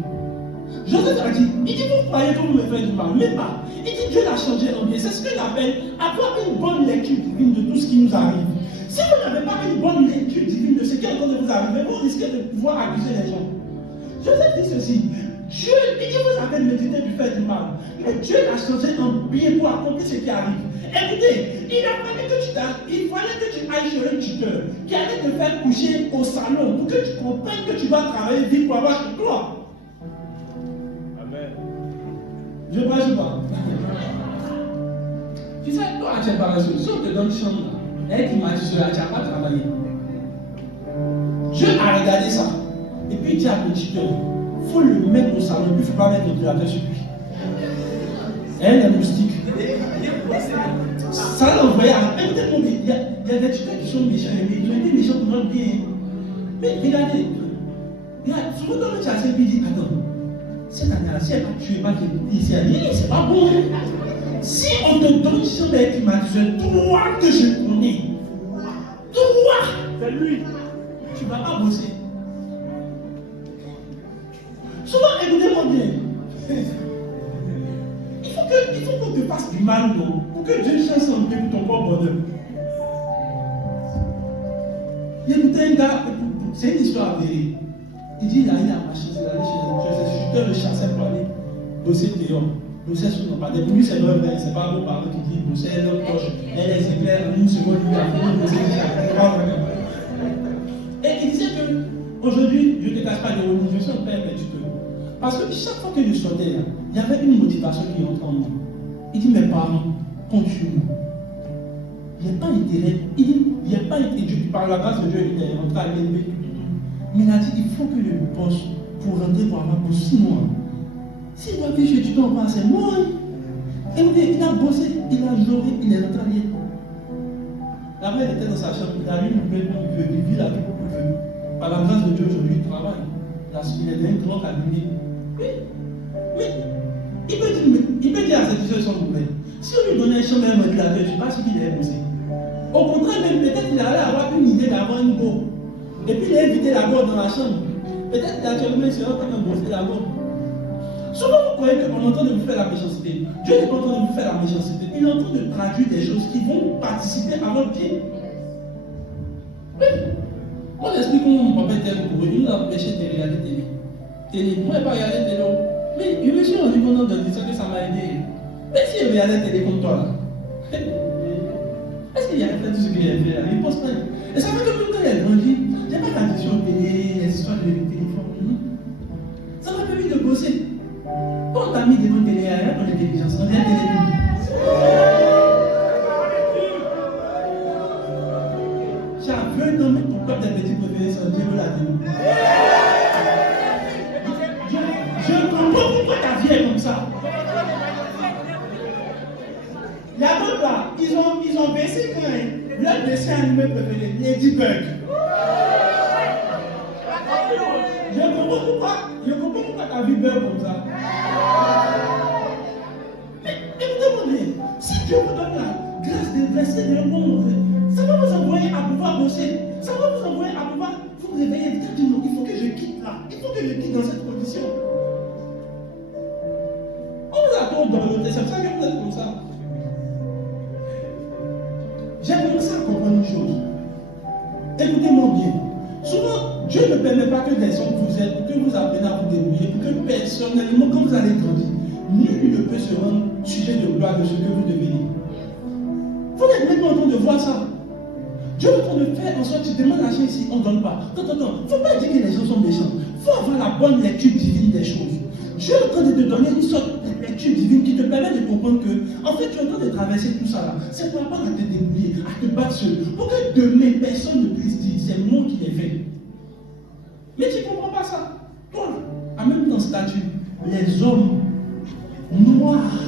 Joseph a dit, il dit, vous croyez que vous me faites du mal? Même pas. Il dit, Dieu l'a changé en bien. C'est ce qu'il appelle avoir une bonne lecture divine de tout ce qui nous arrive. Si vous n'avez pas une bonne lecture divine de ce qui est en train de vous arriver, vous risquez de pouvoir accuser les gens. Joseph dit ceci, Dieu, il dit, vous avez médité du faire du mal. Mais Dieu l'a changé en bien pour accomplir ce qui arrive. Écoutez, il fallait que tu ailles chez un tuteur qui allait te faire coucher au salon pour que tu comprennes que tu vas travailler vite pour avoir chez toi. Amen. Je prêche pas. Tu sais, toi, tu es paresseux. Si on te donne chambre, elle qui m'a dit cela, tu n'as pas travaillé. Dieu a regardé ça. Et puis il dit à mon tuteur, il faut le mettre au salon, puis il ne faut pas mettre l'ordinateur sur lui. Elle est moustique. Ça l'a envoyé à la il y a des tuteurs qui sont méchants, ils ont été méchants pour bien. Mais regardez, souvent dans le chat, il dit, attends, cette année-là, si elle va tuer ma fille, c'est pas bon. Si on te donne sur les climatiseurs, toi que je connais, toi, c'est lui, tu ne vas pas bosser. Souvent, écoutez-moi bien. Il faut faut qu'on te fasse du mal, non? Pour que Dieu chasse en paix pour ton propre bonheur. Il y a un gars, c'est une histoire avérée. Il dit il a allé à ma chasse, il est allé chez ses chuteur de chasse pour aller bosser dehors. Bosser sur nos parents. Pour lui, c'est leur mère, c'est pas vos parents qui disent bosser leur poche. Elle est éclair, une seconde, il a fait bosser chaque. Et il disait que aujourd'hui, je ne te cache pas de revenir, je suis un père, mais tu peux. Parce que chaque fois que je sortais là, il y avait une motivation qui entrait en moi. Il dit mes parents comptent sur moi. Il n'y a pas intérêt. Il dit il n'y a pas intérêt. Par la grâce de Dieu, il est rentré à l'élever. Mais il a dit, il faut que je bosse pour rentrer pour avoir pour 6 mois. S'il doit vivre chez Tuton, c'est mort. Et il a bossé, il a joué, il est rentré à l'élever. La mère était dans sa chambre, il a eu une belle comme il veut, il vit la vie comme il veut. Par la grâce de Dieu, aujourd'hui, il travaille. Il est dans un grand cabinet. Mais il peut dire à cette situation nouvelle. Si on lui donnait un chemin à mettre la vie, je ne sais pas ce qu'il allait bosser. Au contraire, même peut-être qu'il allait avoir une idée d'avoir une go. Et puis il a invité la go dans la chambre. Peut-être qu'il a actuellement il sera en train de bosser la go. Souvent vous croyez qu'on est en train de vous faire la méchanceté. Dieu n'est pas en train de vous faire la méchanceté. Il est en train de traduire des choses qui vont participer à votre vie. Oui. Moi j'explique comment mon papa était pour il nous a empêché de regarder télé. Moi je n'ai pas regardé télé. Mais je me suis rendu compte de ça que ça m'a aidé. Mais si je regardais télé comme toi là, est-ce qu'il y a fait tout ce qu'il a fait là? Il pense pas. Et ça fait que même quand il a grandi, il n'y a pas d'attention télé, les histoires de téléphone. Ça m'a permis de bosser. Quand on t'a mis devant télé, il y a pas d'intelligence, on est à télé. J'ai 20 ans, mais pourquoi tes petits préférés sont Dieu la télé? Je comprends pourquoi ta vie est comme ça. Il y a d'autres là, ils ont baissé quand même. Leur dessin animé préféré, Ladybug. Je comprends pourquoi ta vie meurt comme ça. Mais écoutez-moi bien, si Dieu vous donne la grâce de verser de bon, ça va vous envoyer à pouvoir bosser. Ça va vous envoyer à pouvoir vous réveiller. Dites non, il faut que je quitte là. Il faut que je quitte dans cette condition. On vous a trop dorloté, c'est pour ça que vous êtes comme ça. J'ai commencé à comprendre une chose. Écoutez-moi bien. Souvent, Dieu ne permet pas que des hommes vous aident, que vous appreniez à vous débrouiller, pour que personnellement, quand vous allez grandir, nul ne peut se rendre sujet de gloire de ce que vous devenez. Vous n'êtes même pas en train de voir ça. Dieu est en train de faire en sorte que tu demandes l'argent ici, on ne donne pas. Non, il ne faut pas dire que les gens sont méchants. Il faut avoir la bonne lecture divine des choses. Dieu est en train de te donner une sorte de lecture divine qui te permet de comprendre que, en fait, tu es en train de traverser tout ça là. C'est pour apprendre à te débrouiller, à te battre seul. Pour que demain, personne ne puisse dire, c'est moi qui l'ai fait. Mais tu ne comprends pas ça. Toi, à même ton statut, les hommes noirs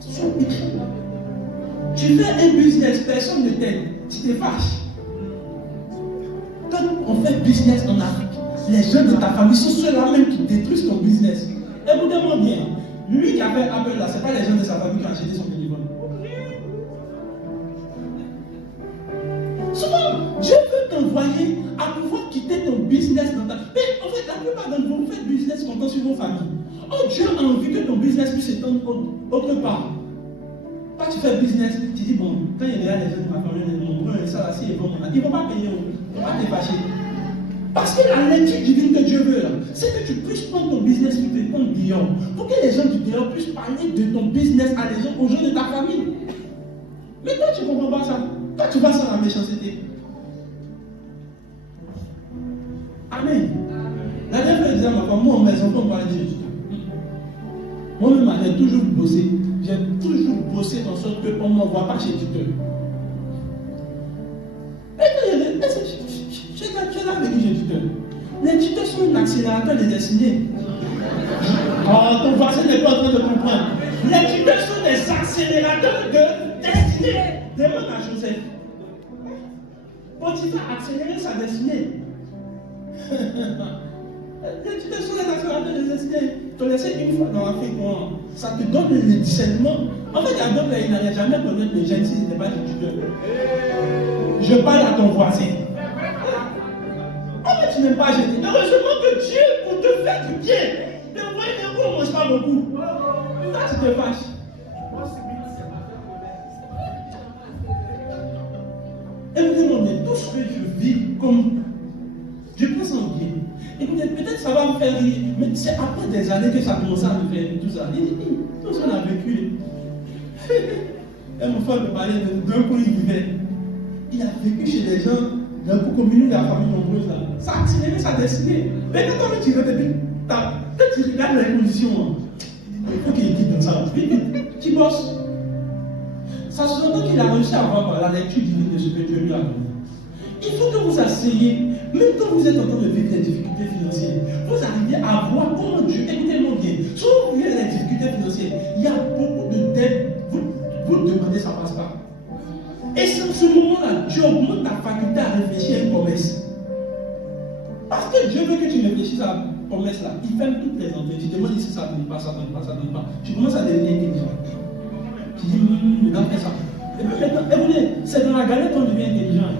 sont écrits. Tu fais un business, personne ne t'aide. Tu te fâches. Quand on fait business en Afrique, les gens de ta famille sont ceux-là même qui détruisent ton business. Écoutez-moi bien. Lui qui a fait Apple là, ce n'est pas les gens de sa famille qui ont acheté son téléphone. Souvent, Dieu peut t'envoyer à pouvoir quitter ton business dans ta... Mais en fait, la plupart d'entre vous faites business comptant sur vos familles. Oh, Dieu a envie que ton business puisse s'étendre autre part. Quand tu fais business, tu dis, bon, quand il y a les gens de ma famille, mon brun et ça, là, ils ne vont pas payer, ils ne vont pas te fâcher. Parce que la lecture divine que Dieu veut, c'est que tu puisses prendre ton business pour te prendre dehors. Pour que les gens du dehors puissent parler de ton business à les gens, aux gens de ta famille. Mais toi, tu ne comprends pas ça. Toi, tu vas sans la méchanceté. Amen. La dernière fois, je disais à ma femme, moi, mes enfants, on va dire Jésus. Moi-même, j'ai toujours bossé. J'ai toujours bossé en sorte qu'on ne m'envoie pas chez tuteur. Tu es là avec qui j'ai tuteur. Les tuteurs sont un accélérateur des destinées. Oh, ton voisin n'est pas en train de comprendre. Les tuteurs sont des accélérateurs de destinée. Demande à Joseph. Potiphar a accéléré sa destinée. Les tuteurs sont des accélérateurs de destinée. Tu le sais une fois dans l'Afrique, ça te donne le discernement. En fait, il y a d'autres, ils n'allaient jamais connaître les jeunes s'ils n'étaient pas des tuteurs. Je parle à ton voisin. Oh, mais tu n'aimes pas gêner. Heureusement que Dieu, pour te faire du bien, mais voyez, on ne mange pas beaucoup. Là, tu te fâches. ça va me faire rire. Mais c'est après des années que ça a commencé à me faire rire, tout ça. Tout ce qu'on a vécu. Et mon frère me parlait d'un coup, il vivait. Il a vécu chez des gens d'un coup commun de la famille nombreuse là. Ça a accéléré sa destinée. Mais quand tu regardes les conditions, il faut qu'il quitte dans ça. Qui bosse. Ça sous-entend qu'il a réussi à avoir la lecture divine de ce que Dieu lui a donné. Il faut que vous asseyez, même quand vous êtes en train de vivre des difficultés financières, vous arrivez à voir comment Dieu, écoutez-moi bien, souvent vous vivez des difficultés financières, il y a beaucoup de dettes, vous demandez, ça ne passe pas. Et c'est en ce moment-là, Dieu augmente ta faculté à réfléchir à une promesse. Parce que Dieu veut que tu réfléchisses à la promesse-là. Il ferme toutes les entrées. Tu demandes si ça ne donne pas, ça ne donne pas, ça ne donne pas. Tu commences à devenir intelligent. Tu dis, regarde ça. Et puis maintenant, écoutez, c'est dans la galette qu'on devient intelligent.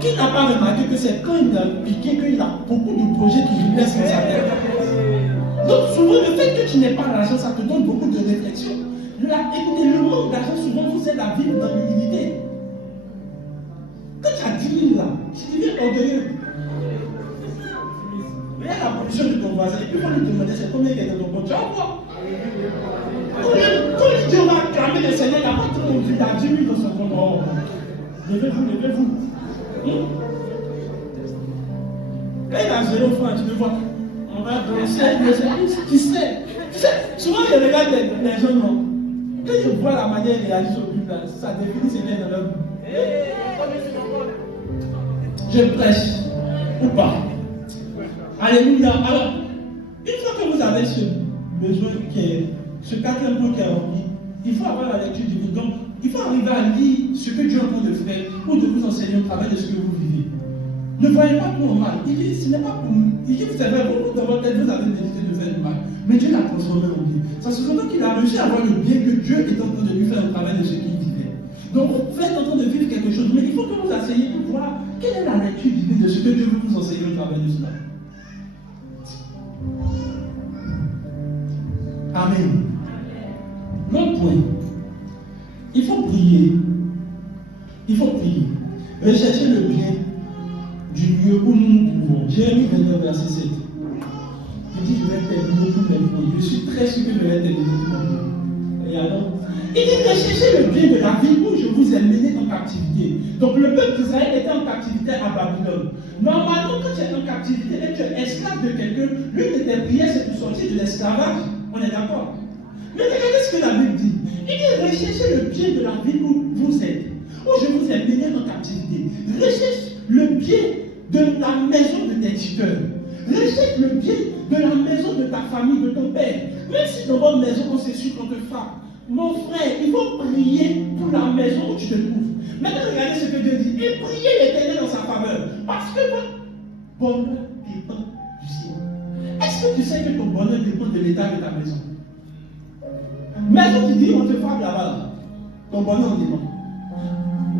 Qui n'a pas remarqué que c'est quand il a piqué qu'il a beaucoup de projets qui lui laissent dans sa tête. Donc souvent, le fait que tu n'aies pas l'argent, ça te donne beaucoup de réflexion. Écoutez, le manque d'argent souvent vous aide à vivre dans l'humilité. Quand tu as 10 000 là, tu deviens orgueilleux. Regarde la position de ton voisin, et puis il faut lui demander c'est combien il y a dans ton compte. Tu vas voir. Quand Dieu va acclamer le Seigneur, il n'a pas trop dit, il a 10 000 dans son compte. Oh. Levez-vous, levez-vous. Quand il a 0 francs, tu le vois. On va danser, tu sais. Souvent, je regarde les gens, non. Quand je vois la manière de réagir au but, ça définit ce qu'il y a dans leur vie. Je prêche ou pas. Alléluia. Alors, une fois que vous avez ce besoin ce quatrième point qui est rempli, il faut avoir la lecture du livre. Donc, il faut arriver à lire ce que Dieu est en train de faire ou de vous enseigner au travers de ce que vous vivez. Ne voyez pas tout en mal. Il dit, ce n'est pas pour nous. Il dit, vous avez beaucoup dans votre tête, vous avez décidé de faire du mal. Mais Dieu l'a transformé en bien. Ça se sent qu'il a réussi à voir le bien que Dieu est en train de lui faire au travers de ce qu'il vivait. Donc, vous êtes en train de vivre quelque chose, mais il faut que vous asseyez pour voir quelle est la lecture divine de ce que Dieu veut vous enseigner au travers de cela. Amen. L'autre point, il faut prier. Il faut prier. Rechercher le bien du lieu où nous nous trouvons. Jérémie 29, verset 7. Il dit, je vais terminer tous mes points. Je suis très sûr que je vais terminer tous mes points. Et alors, il dit, recherchez le bien de la ville où je vous ai mené en captivité. Donc le peuple d'Israël était en captivité à Babylone. Normalement, quand tu es en captivité et tu es esclave de quelqu'un, l'une de tes prières, c'est de sortir de l'esclavage. On est d'accord? Mais regardez ce que la Bible dit. Il dit, recherchez le bien de la ville où vous êtes, où je vous ai mené en captivité. Recherche le bien de la maison de tes tuteurs. Recherche le bien de la maison de ta famille, de ton père. Même si dans votre maison, on s'essuie qu'on te frappe. Mon frère, il faut prier pour la maison où tu te trouves. Maintenant, regardez ce que Dieu dit. Et priez l'Éternel dans sa faveur. Parce que votre bonheur dépend du ciel. Est-ce que tu sais que ton bonheur dépend de l'état de ta maison? Maison qui dit on te frappe là-bas, ton bonheur dépend.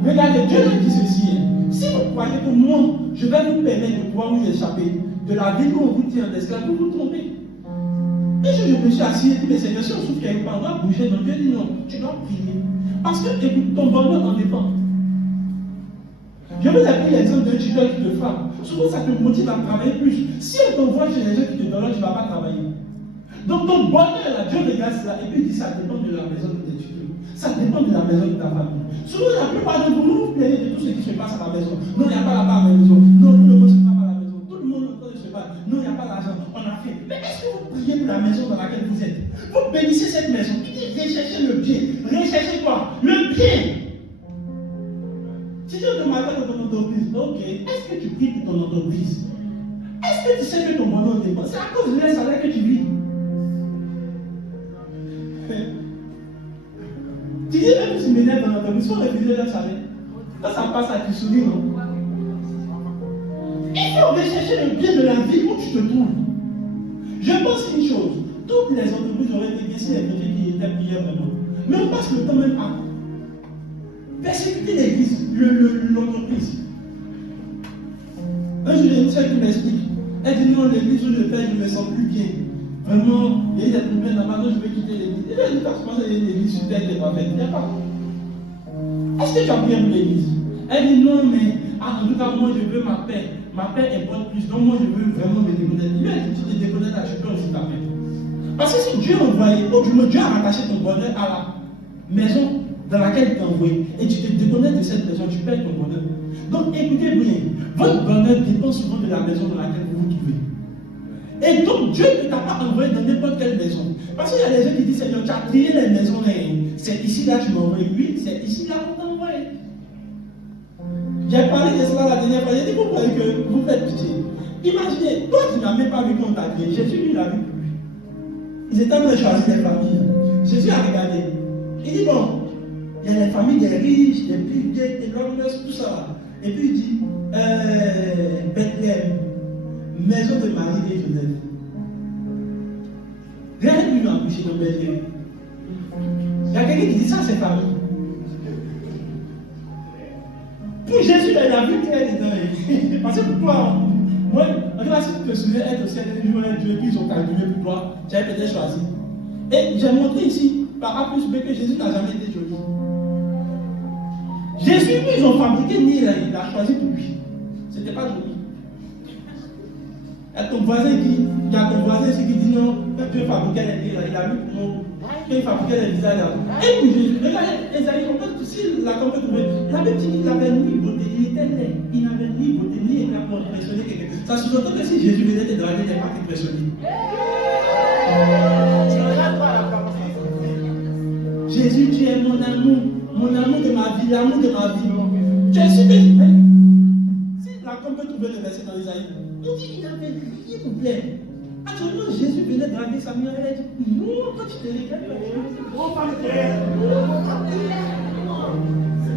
Regardez, Dieu a dit ceci. Si vous croyez que moi, je vais vous permettre de pouvoir vous échapper de la vie où on vous tient en esclave, vous vous trompez. Et je me suis assis et dit, mais Seigneur, si on souffre quelque part, on doit bouger. Donc Dieu dit non, tu dois prier. Parce que, écoute, ton bonheur en dépend. Je vous ai pris l'exemple d'un tuteur qui te frappe. Souvent, ça te motive à travailler plus. Si on t'envoie chez les gens qui te donnent, tu ne vas pas travailler. Donc ton bonheur, là, Dieu regarde cela et puis il dit, ça dépend de la maison de tes tuteurs. Ça dépend de la maison de ta famille. Souvent, la plupart de vous, vous plaignez de tout ce qui se passe à la maison. Non, il n'y a pas là-bas à la maison. Non, nous ne recevons pas à la maison. Tout le monde est en train de se battre. Non, il n'y a pas d'argent. On a fait. Mais est-ce que vous priez pour la maison dans laquelle vous êtes? Vous bénissez cette maison. Il dit, recherchez le bien. Recherchez quoi? Le bien. Si Dieu te m'attend dans ton entreprise, ok, est-ce que tu pries pour ton entreprise? Est-ce que tu sais que ton bonheur dépend? C'est à cause de la salaire que tu vis. Tu dis même si tu m'énerves dans l'entreprise, il faut refuser leur salaire. Quand ça passe à tu souris, non? Il faut rechercher le bien de la vie où tu te trouves. Je pense une chose, toutes les entreprises auraient été bien si les projets qui étaient priés vraiment. Mais on passe le temps même à persécuter l'église, l'entreprise. Un jour, il y a une soeur qui m'explique. Elle dit non, l'église où je fais, je ne me sens plus bien. Vraiment, il y a eu des problèmes là-bas, je vais quitter l'église. Et bien, je pense qu'il y a une église super qui va faire. Il n'y a pas. Est-ce que tu as prié pour l'église? Elle dit non, mais en tout cas, moi, je veux ma paix. ma paix importe plus, donc moi je veux vraiment me déconnecter. Lui, si tu te déconnectes là, tu peux aussi ta paix. Parce que si Dieu a envoyé, ou du moins Dieu a rattaché ton bonheur à la maison dans laquelle il t'a envoyé, et tu te déconnectes de cette maison, tu perds ton bonheur. Donc écoutez bien, votre bonheur dépend souvent de la maison dans laquelle vous vous trouvez. Et donc Dieu ne t'a pas envoyé dans n'importe quelle maison. Parce qu'il y a des gens qui disent, Seigneur, tu as créé les maisons, c'est ici là tu m'as envoyé. Oui, c'est ici là qu'on t'a envoyé. J'ai parlé de cela la dernière fois, j'ai dit, vous croyez que vous faites pitié. Imaginez, toi tu n'as même pas vu qu'on t'a créé, Jésus lui l'a vu pour lui. Ils étaient en train de choisir les familles. Jésus a regardé. Il dit, bon, il y a les familles des riches, des plus vieilles, des longues, tout ça. Et puis il dit, Bethléem, maison de Marie et Joseph. Rien ne lui a empêché de Bethléem. Il y a quelqu'un qui dit ça, c'est famille. Pour Jésus, il a vu clair dedans. Parce que pour toi, moi, si tu te souviens être au ciel, Dieu, puis ils ont calculé pour toi, tu avais peut-être choisi. Et j'ai montré ici, par A plus B, que Jésus n'a jamais été joli. Jésus, lui, ils ont fabriqué ni il a choisi pour lui. C'était pas joli. Il y a ton voisin qui dit non, quand Dieu fabriquait les nids, il a vu non, quand il fabriquait les visages là. Et puis Jésus, regardez, Esaïe, s'il l'a comme trouvé, il avait dit qu'il n'avait ni beauté, il était laid, il n'avait ni beauté, ni éclat pour impressionner quelqu'un. Ça sous-entend que si Jésus venait te draguer, il n'est pas impressionné. Jésus, tu es mon amour de ma vie, l'amour de ma vie. Tu es sûr que si la com peut trouver le verset dans Isaïe, on dit qu'il avait rien pour plaire. Actuellement, Jésus venait draguer sa mère, elle a dit non, quand tu te réclames,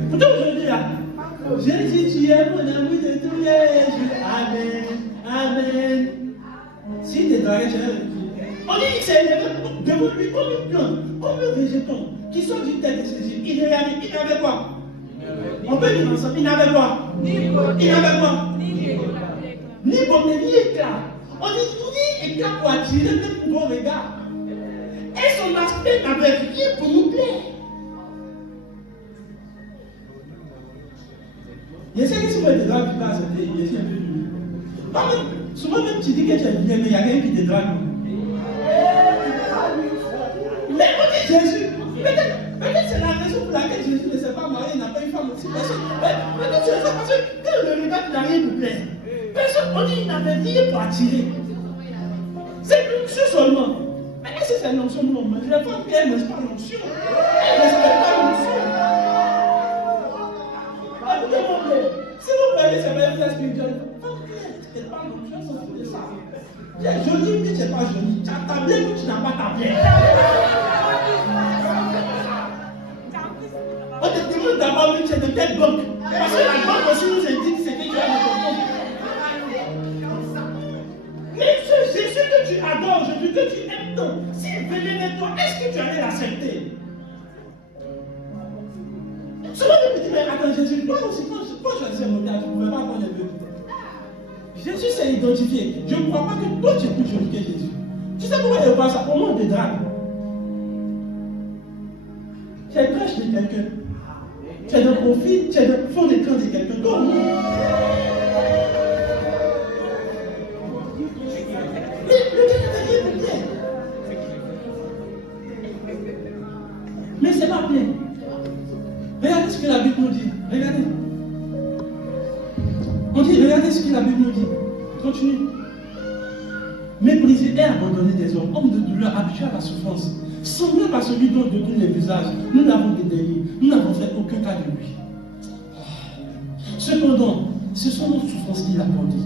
pourtant aujourd'hui là, Jésus, tu es mon amour de tous les jours. Amen. Amen. Si tu es dragué, tu es on dit qu'il s'est élevé devant lui comme une plante, comme un végéton qui sort du tête de Jésus. Il avait quoi? On peut dire ensemble, il n'avait quoi? Il n'avait quoi? Ni beauté, ni éclat. On dit ni éclat pour attirer même pour vos regards. Et son aspect n'avait rien pour nous plaire. Je sais que si vous êtes drague, tu vas accepter, je suis un peu dur. Souvent même tu dis que tu es bien, mais il y a quelqu'un qui te drague. Mais on dit Jésus, peut-être c'est la raison pour laquelle Jésus ne s'est pas marié, il n'a pas une femme aussi. Peut-être c'est ça, parce que quand le regarde, il n'a rien pour plaire. Personne, on dit qu'il n'avait rien pour attirer. C'est l'onction seulement. Mais est-ce que c'est l'onction normale? Je ne sais pas qu'elle ne pas l'onction. Elle ne savait pas l'onction. Écoutez-moi, si vous voyez c'est même la spirituelle, c'est pas l'onction, c'est ça. Tu es joli, mais tu n'es pas joli. Tu as ta bière, mais tu n'as pas ta bière. On te demande d'abord, mais tu es de quelle banque? Parce que la banque aussi nous indique ce que tu as de ton compte. Mais ce Jésus que tu adores aujourd'hui, que tu aimes tant, s'il venait vers toi, est-ce que tu allais l'accepter? Souvent, je me dis, mais attends, Jésus, toi aussi, quand je choisissais mon théâtre, tu ne pouvais pas prendre les deux. Jésus s'est identifié. Je ne crois pas que toi tu es plus joli que Jésus. Tu sais pourquoi il ne passe ça? Au monde de drague. Tu es proche de quelqu'un. Tu es dans le profil, tu es dans le fond d'écran de quelqu'un. Donc, mais c'est pas bien. Regardez ce que la Bible nous dit. Regardez. On dit, regardez ce que la Bible nous dit. Continue. Méprisé et abandonné des hommes, hommes de douleur, habitués à la souffrance, semblable à celui dont de tous les visages, nous n'avons dédaigné, nous n'avons fait aucun cas de lui. Cependant, ce sont nos souffrances qu'il a portées.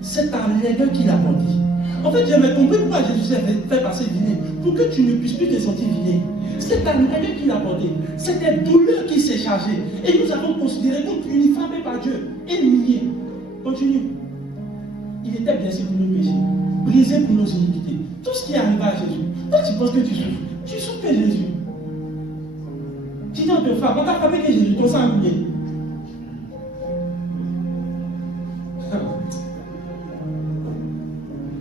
C'est ta laideur qu'il a portée. En fait, j'avais compris pourquoi Jésus s'est fait passer vilain, pour que tu ne puisses plus te sentir vilain. C'est ta laideur qu'il a portée. C'est tes douleurs qui s'est chargée. Et nous avons considéré comme puni, frappé par Dieu, humilié. Continue. Il était blessé pour nos péchés, brisé pour nos iniquités. Tout ce qui est arrivé à Jésus. Toi, tu penses que tu souffres. Tu souffres que Jésus. Tu dis on te frappe. On t'a frappé que Jésus. Ton sang a coulé.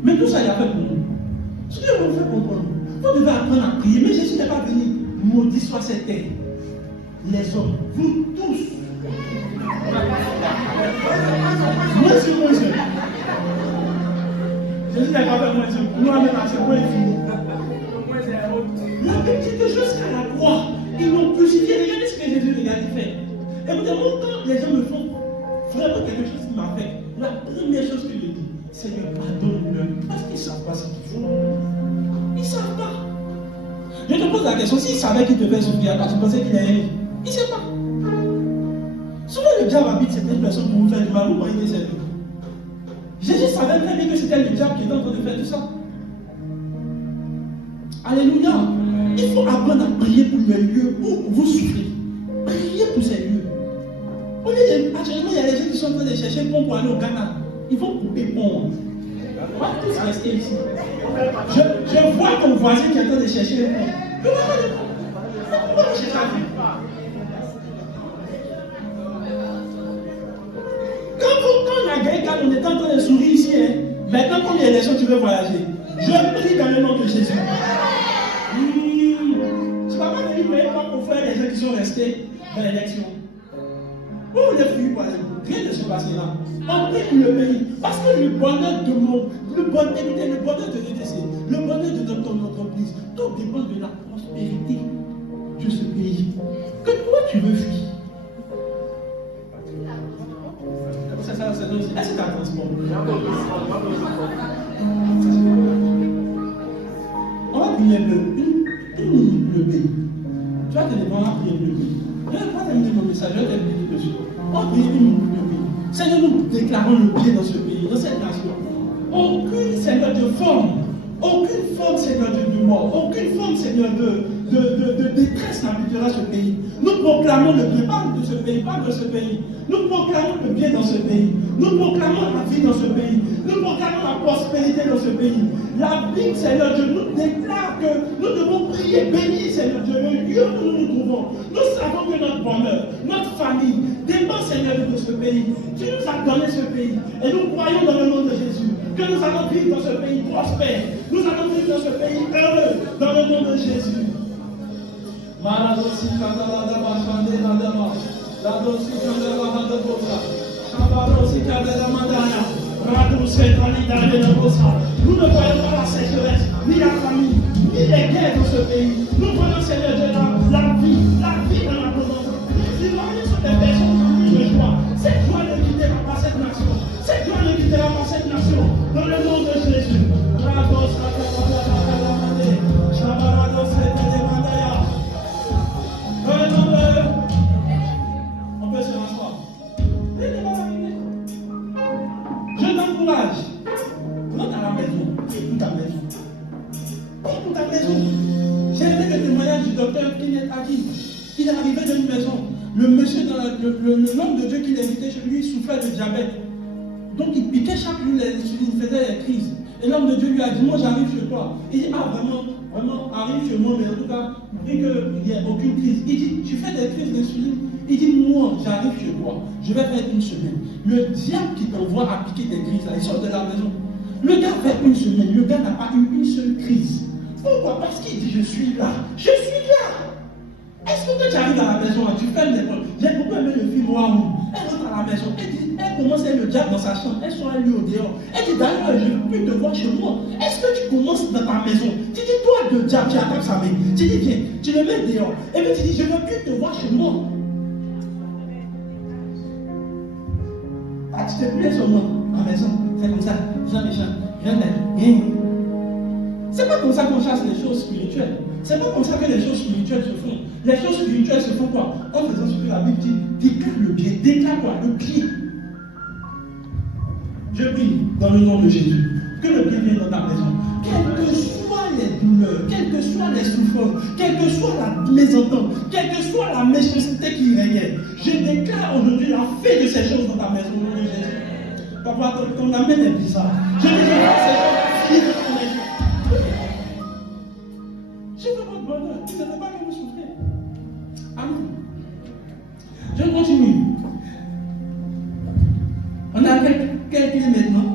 Mais tout ça, il a fait pour nous. Ce que vous fait comprendre. Vous devez apprendre à prier. Mais Jésus n'est pas venu. Maudit soit cette terre. Les hommes, vous tous, Moi, c'est moi, c'est. Jésus n'a pas fait moi, c'est. Nous, on a marché, moi, il finit. La Bible dit que jusqu'à la croix, ils m'ont crucifié. Regardez ce que Jésus fait. Et vous demandez quand les gens me font vraiment quelque chose qui m'affecte, la première chose que je dis, Seigneur, pardonne-leur. Parce qu'ils ne savent pas ce qu'ils font. Ils ne savent pas. Je te pose la question, s'ils savaient qu'il te fait souffrir, quand tu pensais qu'il est riche, il ne sait pas. Souvent le diable habite certaines personnes pour vous faire du mal, vous voyez c'est lui. Jésus savait très bien que c'était le diable qui était en train de faire tout ça. Alléluia. Il faut apprendre à prier pour les lieux où vous souffrez. Priez pour ces lieux. Actuellement, il y a des gens qui sont en train de chercher pont pour aller au Ghana. Ils vont couper pont. On va tous rester ici. Je vois ton voisin qui est en train de chercher le pont. Pourquoi tu cherches la vie? Quand on a gagné, quand on est en train de sourire ici, hein, maintenant, comme il y a des gens qui veulent voyager, je prie dans le nom de Jésus. Je ne pas de lui prier pour faire les gens qui sont restés dans l'élection. Vous voulez prier pour aller, rien ne se passera. On prie pour le pays. Parce que le bonheur de le bonheur de l'ETC, le bonheur de ton entreprise, tout dépend de la prospérité de ce pays. Que toi tu veux fuir. C'est ça, c'est aussi. Est-ce que tu as transport? On va prier une minute le pays. Tu vas te demander à prier le pays. Je ne vais pas terminer mon message, je vais terminer dessus. On va prier une minute le pays. Seigneur, nous déclarons le bien dans ce pays, dans cette nation. Aucune, Seigneur, de forme, aucune forme, Seigneur, de mort, aucune forme, Seigneur, de détresse n'habitera ce pays. Nous proclamons le bien, pas de ce pays, pas de ce pays. Nous proclamons le bien dans ce pays. Nous proclamons la vie dans ce pays. Nous proclamons la prospérité dans ce pays. La Bible, Seigneur Dieu, nous déclare que nous devons prier, bénir, Seigneur Dieu, le lieu où nous nous trouvons. Nous savons que notre bonheur, notre famille, dépend, Seigneur, de ce pays. Tu nous as donné ce pays. Et nous croyons dans le nom de Jésus que nous allons vivre dans ce pays prospère. Nous allons vivre dans ce pays heureux, dans le nom de Jésus. Maradosi kadalada bashande nadama. Radosi kadalada bosa. Shabarosi kadalada madana. Radosi kadalada bosa. Nous ne voyons pas la sécheresse, ni la famine, ni les guerres dans ce pays. Nous voyons, Seigneur Dieu, la vie dans l'abondance. Nous voyons sur des personnes qui ont de joie. Cette joie ne quittera pas cette nation. Cette joie ne quittera pas cette nation. Dans le nom de Jésus. Radosi kadalada madana. Shabarosi kadalada madana. On peut se rasseoir. Je t'encourage. Rentre à la maison. Prie pour ta maison. Prie pour ta maison. J'ai vu le témoignage du docteur qui est acquis. Il est arrivé dans une maison. Le monsieur, l'homme de Dieu qui l'invitait chez lui, souffrait de diabète. Donc il piquait chaque jour l'insuline, il faisait des crises. Et l'homme de Dieu lui a dit, moi j'arrive chez toi. Il dit, ah vraiment, arrive chez moi, mais en tout cas, vu qu'il n'y a aucune crise. Il dit, tu fais des crises d'insuline. Il dit, moi j'arrive chez toi, je vais faire une semaine. Le diable qui t'envoie à piquer des crises, là, il sort de la maison. Le gars fait une semaine, le gars n'a pas eu une seule crise. Pourquoi? Parce qu'il dit, je suis là. Je suis là. Est-ce que quand tu arrives à la maison, tu fais des problèmes? J'ai beaucoup aimé le film Waouh. Elle rentre à la maison, elle commence à être le diable dans sa chambre, elle sort lui au dehors. Elle dit d'ailleurs, je ne veux plus te voir chez moi. Est-ce que tu commences dans ta maison? Tu dis, toi, le diable, tu attrapes sa main. Tu dis, viens, tu le mets dehors. Et puis tu dis, je ne veux plus te voir chez moi. Ah, tu te plais sur moi, à la maison. C'est comme ça, vous êtes méchant. Viens. C'est pas comme ça qu'on chasse les choses spirituelles. C'est pas comme ça que les choses spirituelles se font. Les choses spirituelles se font quoi? En faisant ce que la Bible dit, déclare le bien. Déclare quoi? Le bien. Je prie dans le nom de Jésus que le bien vienne dans ta maison. Quelles que soient les douleurs, quelles que soient les souffrances, quelle que soit la mésentente, quelle que soit la méchanceté qui régnait, je déclare aujourd'hui la fin de ces choses dans ta maison au nom de Jésus. Papa, ton amène est bizarre. Je déclare ces choses qui dans ta maison. Je veux votre bonheur. Je ne veux pas que vous souffrez. Amen. Je continue. On a quelle clé maintenant?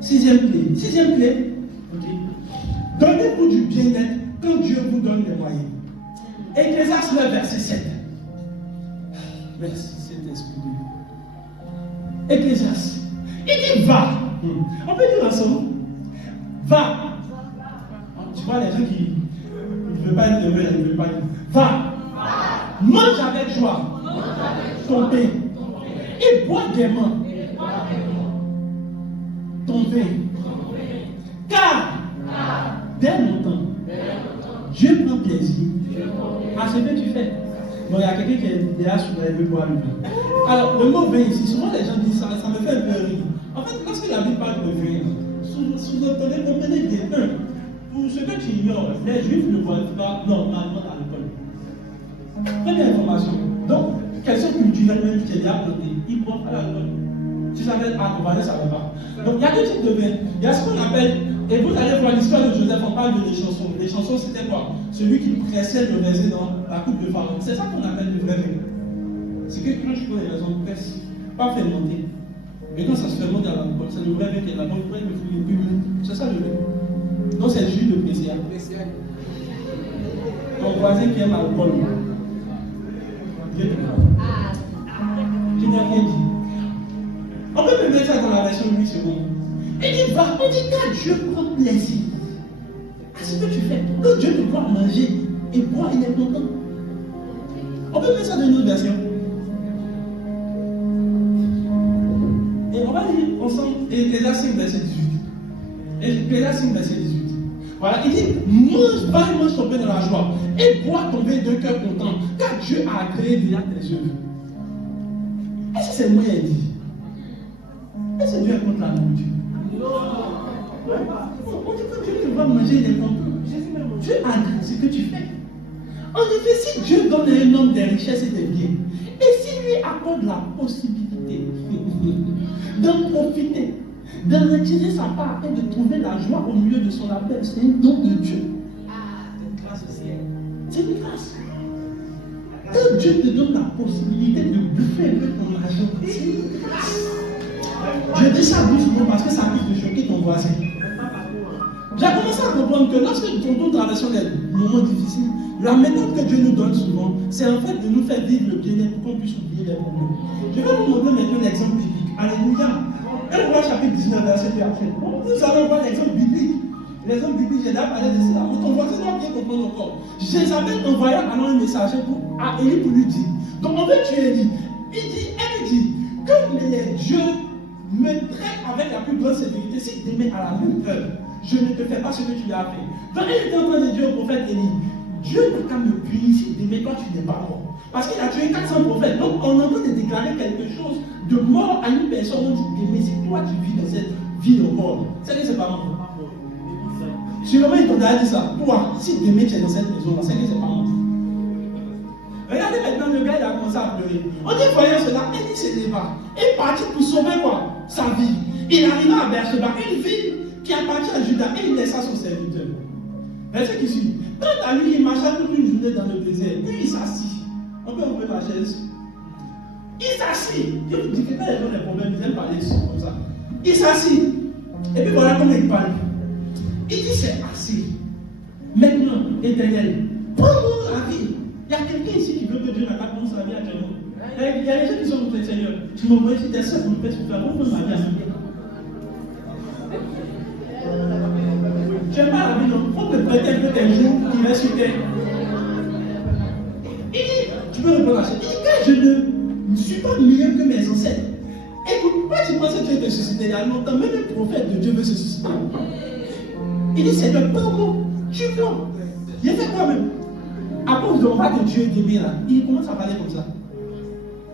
Sixième clé. Okay. Donnez-vous du bien-être quand Dieu vous donne les moyens. Ecclésiaste 9, verset 7. Merci Saint-Esprit de Dieu. Ecclésiaste. Il dit va. On peut dire ensemble. Va. Tu vois les gens qui ne veulent pas être heureux, ils ne veulent pas dire. Va. Mange avec joie ton pain et bois gaiement ton vin. Car dès longtemps, Dieu prend plaisir à ce que tu fais. Bon, il y a quelqu'un qui est derrière sur la veut boire le vin. Alors, le mot vin ici, souvent les gens disent ça, ça me fait un peu rire. En fait, lorsque la Bible parle de vin, sous-entendez, comprenez bien. Pour ce que tu ignores, les Juifs ne boivent pas normalement l'alcool. Première information. Donc, question culturelle même qui est apportée, ils ne boivent pas l'alcool. Si ça veut accompagner, ça ne va pas. Donc, il y a deux types de vin. Il y a ce qu'on appelle, et vous allez voir l'histoire de Joseph, on parle de les chansons. Les chansons, c'était quoi? Celui qui pressait le raisin dans la coupe de Pharaon. C'est ça qu'on appelle le vrai vin. C'est que quand tu prends les raisins, presse, pas fermenté. Et quand ça se fermente à l'alcool, c'est le vrai vin qui est là-bas, vous prenez le fruit humide. C'est ça le vin. Donc, c'est le jus de Pressia. Ton voisin qui aime l'alcool. Je n'ai rien dit. On peut me mettre ça dans la version 8 secondes. Et il va, on dit car Dieu prend plaisir à ce que tu fais. Donc Dieu te voit manger et boire, il est content. On peut mettre ça dans une autre version. Et on va lire ensemble Ecclésiaste 5, verset 18. Ecclésiaste 5, verset 18. Voilà, il dit, mange ton pain dans la joie et bois ton vin d'un cœur content, car Dieu a agréé déjà tes œuvres. Est-ce que c'est moi qui ai dit? Est-ce que Dieu est contre la nourriture? On dit que Dieu te voit manger, il est content. Dieu agrée ce que tu fais. En effet, si Dieu donne à un homme des richesses et des biens, et s'il lui accorde la possibilité d'en profiter, de retirer sa part et de trouver la joie au milieu de son appel, c'est un don de Dieu. C'est une grâce au ciel. C'est une grâce. Quand Dieu te donne la possibilité de bouffer un peu ton argent, c'est une grâce. Je dis ça doucement parce que ça risque de choquer ton voisin. J'ai commencé à comprendre que lorsque nous traversons les moments difficiles, la méthode que Dieu nous donne souvent, c'est en fait de nous faire vivre le bien-être pour qu'on puisse oublier les problèmes. Je vais vous montrer maintenant l'exemple biblique. Alléluia. 1 Roi chapitre 19, verset 2 après. Nous allons voir l'exemple biblique. L'exemple biblique, j'ai déjà parlé de cela. Ton voisin doit bien comprendre encore. Jézabel envoya alors un messager à Élie pour lui dire. Donc on veut tuer Élie. Elle dit que les dieux me traite avec la plus grande sévérité si demain à la même heure, je ne te fais pas ce que tu as fait. Donc elle était en train de dire au prophète Élie, Dieu n'a qu'à me punir si demain toi tu n'es pas mort. Parce qu'il a tué 400 prophètes. Donc on est en train de déclarer quelque chose de mort à une personne. On dit, mais si toi tu vis dans cette vie de mort, c'est que c'est pas mort. Sûrement il t'aurait dit ça. Toi, si demain tu es dans cette maison, c'est que c'est pas mort. Regardez maintenant, le gars il a commencé à pleurer. On dit, voyant cela, Élie se leva et partit pour sauver quoi? Sa vie. Il arriva à Beersheba, une ville qui appartient à Juda, et il laissa son serviteur. Verset qui suit. Quant à lui, il marcha toute une journée dans le désert, puis il s'assit. On peut ouvrir la chaise. Il s'assit. Je vous dis que quand les gens ont des problèmes, ils aiment parler comme ça. Il s'assit. Et puis voilà comment il parle. Il dit, c'est assez. Maintenant, Éternel, prends-moi la vie. Il y a quelqu'un ici qui veut que Dieu n'accorde sa vie actuellement. Il y a des gens qui sont contre le Seigneur. Tu m'envoies ici des sœurs pour me faire souffrir. Prends ma vie à ma vie. Tu n'aimes pas la vie, non? Faut te prêter un peu tes jours qui restent sur terre. Il dit, tu peux répondre à ça. Il dit, quand je ne suis pas meilleur que mes ancêtres, écoute, pourquoi tu penses que Dieu te susciter il y a longtemps? Même le prophète de Dieu veut se susciter. Il dit, c'est le pardon. Tu vois. Il a fait quoi même? À cause de l'envoi de Dieu d'aimer là, il commence à parler comme ça.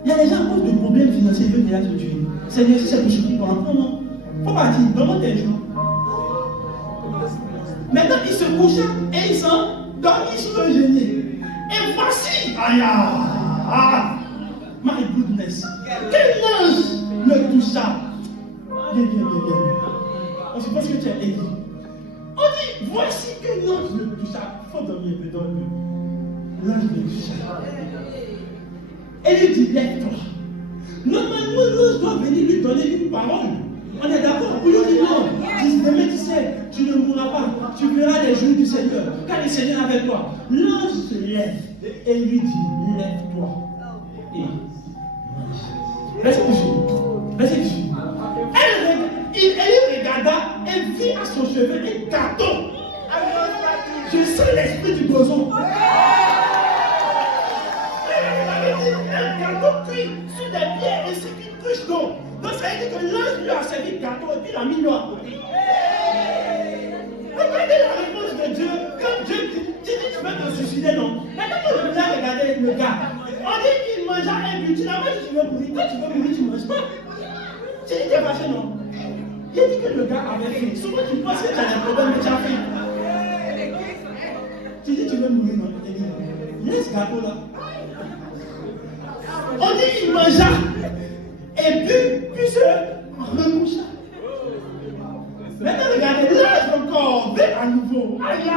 Il y a des gens à cause de problèmes financiers qui veulent déjà te tuer. Seigneur, si c'est pour surpris pour un moment, il ne faut pas dire, donne-moi tes jours. Maintenant, il se coucha et il s'en dormit sous le génie. Et voici, my goodness, quel ange le toucha. Bien. On suppose que tu as Élie. On dit, voici que l'ange le toucha. Il faut dormir, mais donne-le. L'ange le toucha. Et lui dit, lève-toi. Normalement, l'ange doit venir lui donner une parole. On est d'accord? Pour lui dire non. Demain, tu sais, tu ne mourras pas. Tu verras les jours du Seigneur. Car le Seigneur est avec toi. L'ange se lève et lui dit, lève-toi. Et Verset 18. Verset 18. Il regarda et vit à son chevet un gâteau. Je sens l'esprit du boson. Un gâteau cuit sur des pierres et c'est une couche d'eau. Donc ça veut dire que l'ange lui a servi le gâteau et puis il a mis l'eau à côté. Regardez la réponse de Dieu. Quand Dieu dit tu veux te suicider, non? Maintenant quand je viens regarder le gars, on dit qu'il mangea un but. Finalement tu veux mourir. Quand tu veux mourir, tu ne manges pas. Tu dis t'es fâché, non? Il a dit que le gars avait faim. Souvent tu penses que tu as des problèmes, mais tu as faim. Tu dis tu veux mourir, non? Il dit laisse ce gâteau là. On dit qu'il mangea et puis se recoucha. Maintenant regardez, l'âge encore, veut à nouveau. Aïe!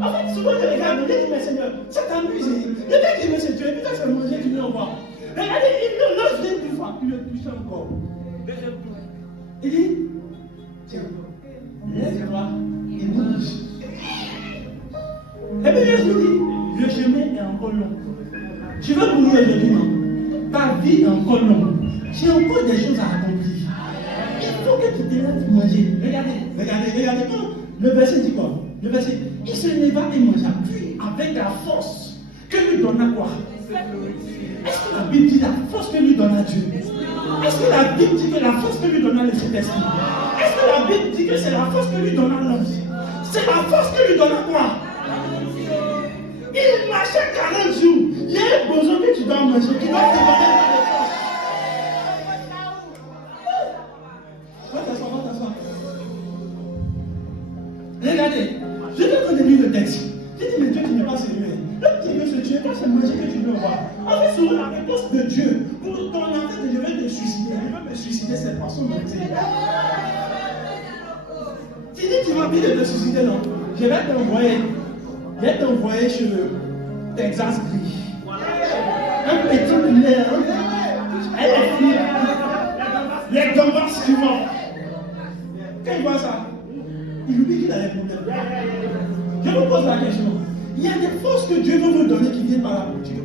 En fait, souvent je regarde, je dis mais Seigneur, ça t'amuse. Le mec dit mais c'est Dieu, et puis toi c'est manger, tu veux en voir. Regardez, l'âge vient plus fort, puis le touche encore. Il dit, tiens, lève-toi et mange. Et puis Jésus dit, le chemin est encore long. Tu veux mourir aujourd'hui, non? Ta vie est encore longue. J'ai encore des choses à accomplir. Il faut que tu te lèves pour manger. Regardez. Le verset dit quoi? Le verset, il se leva et mangea. Puis, avec la force que lui donna quoi? Est-ce que la Bible dit la force que lui donna Dieu? Est-ce que la Bible dit que la force que lui donna le Saint-Esprit? Est-ce que la Bible dit que c'est la force que lui donna l'ange? C'est la force que lui donna quoi? Il marchait 40 jours. Il y a un besoin que tu dois manger, qui doit te donner de force. Va t'asseoir. Regardez, je vais prendre le texte. J'ai dit, mais Dieu, tu n'es pas sérieux. L'homme qui veut se tuer, quand c'est manger que tu veux voir. En fait, souvent, la réponse de Dieu pour ton enfant, je vais te suicider. Je veux me suicider, c'est façon de dire. Tu dis, tu m'as envie de te suicider, non? Je vais t'envoyer chez le Texas Gris. Un petit poulet, les gambas suivants. Quand il voit ça, il oublie qu'il a des problèmes. Je vous pose la question. Il y a des forces que Dieu veut vous donner qui viennent par la politique.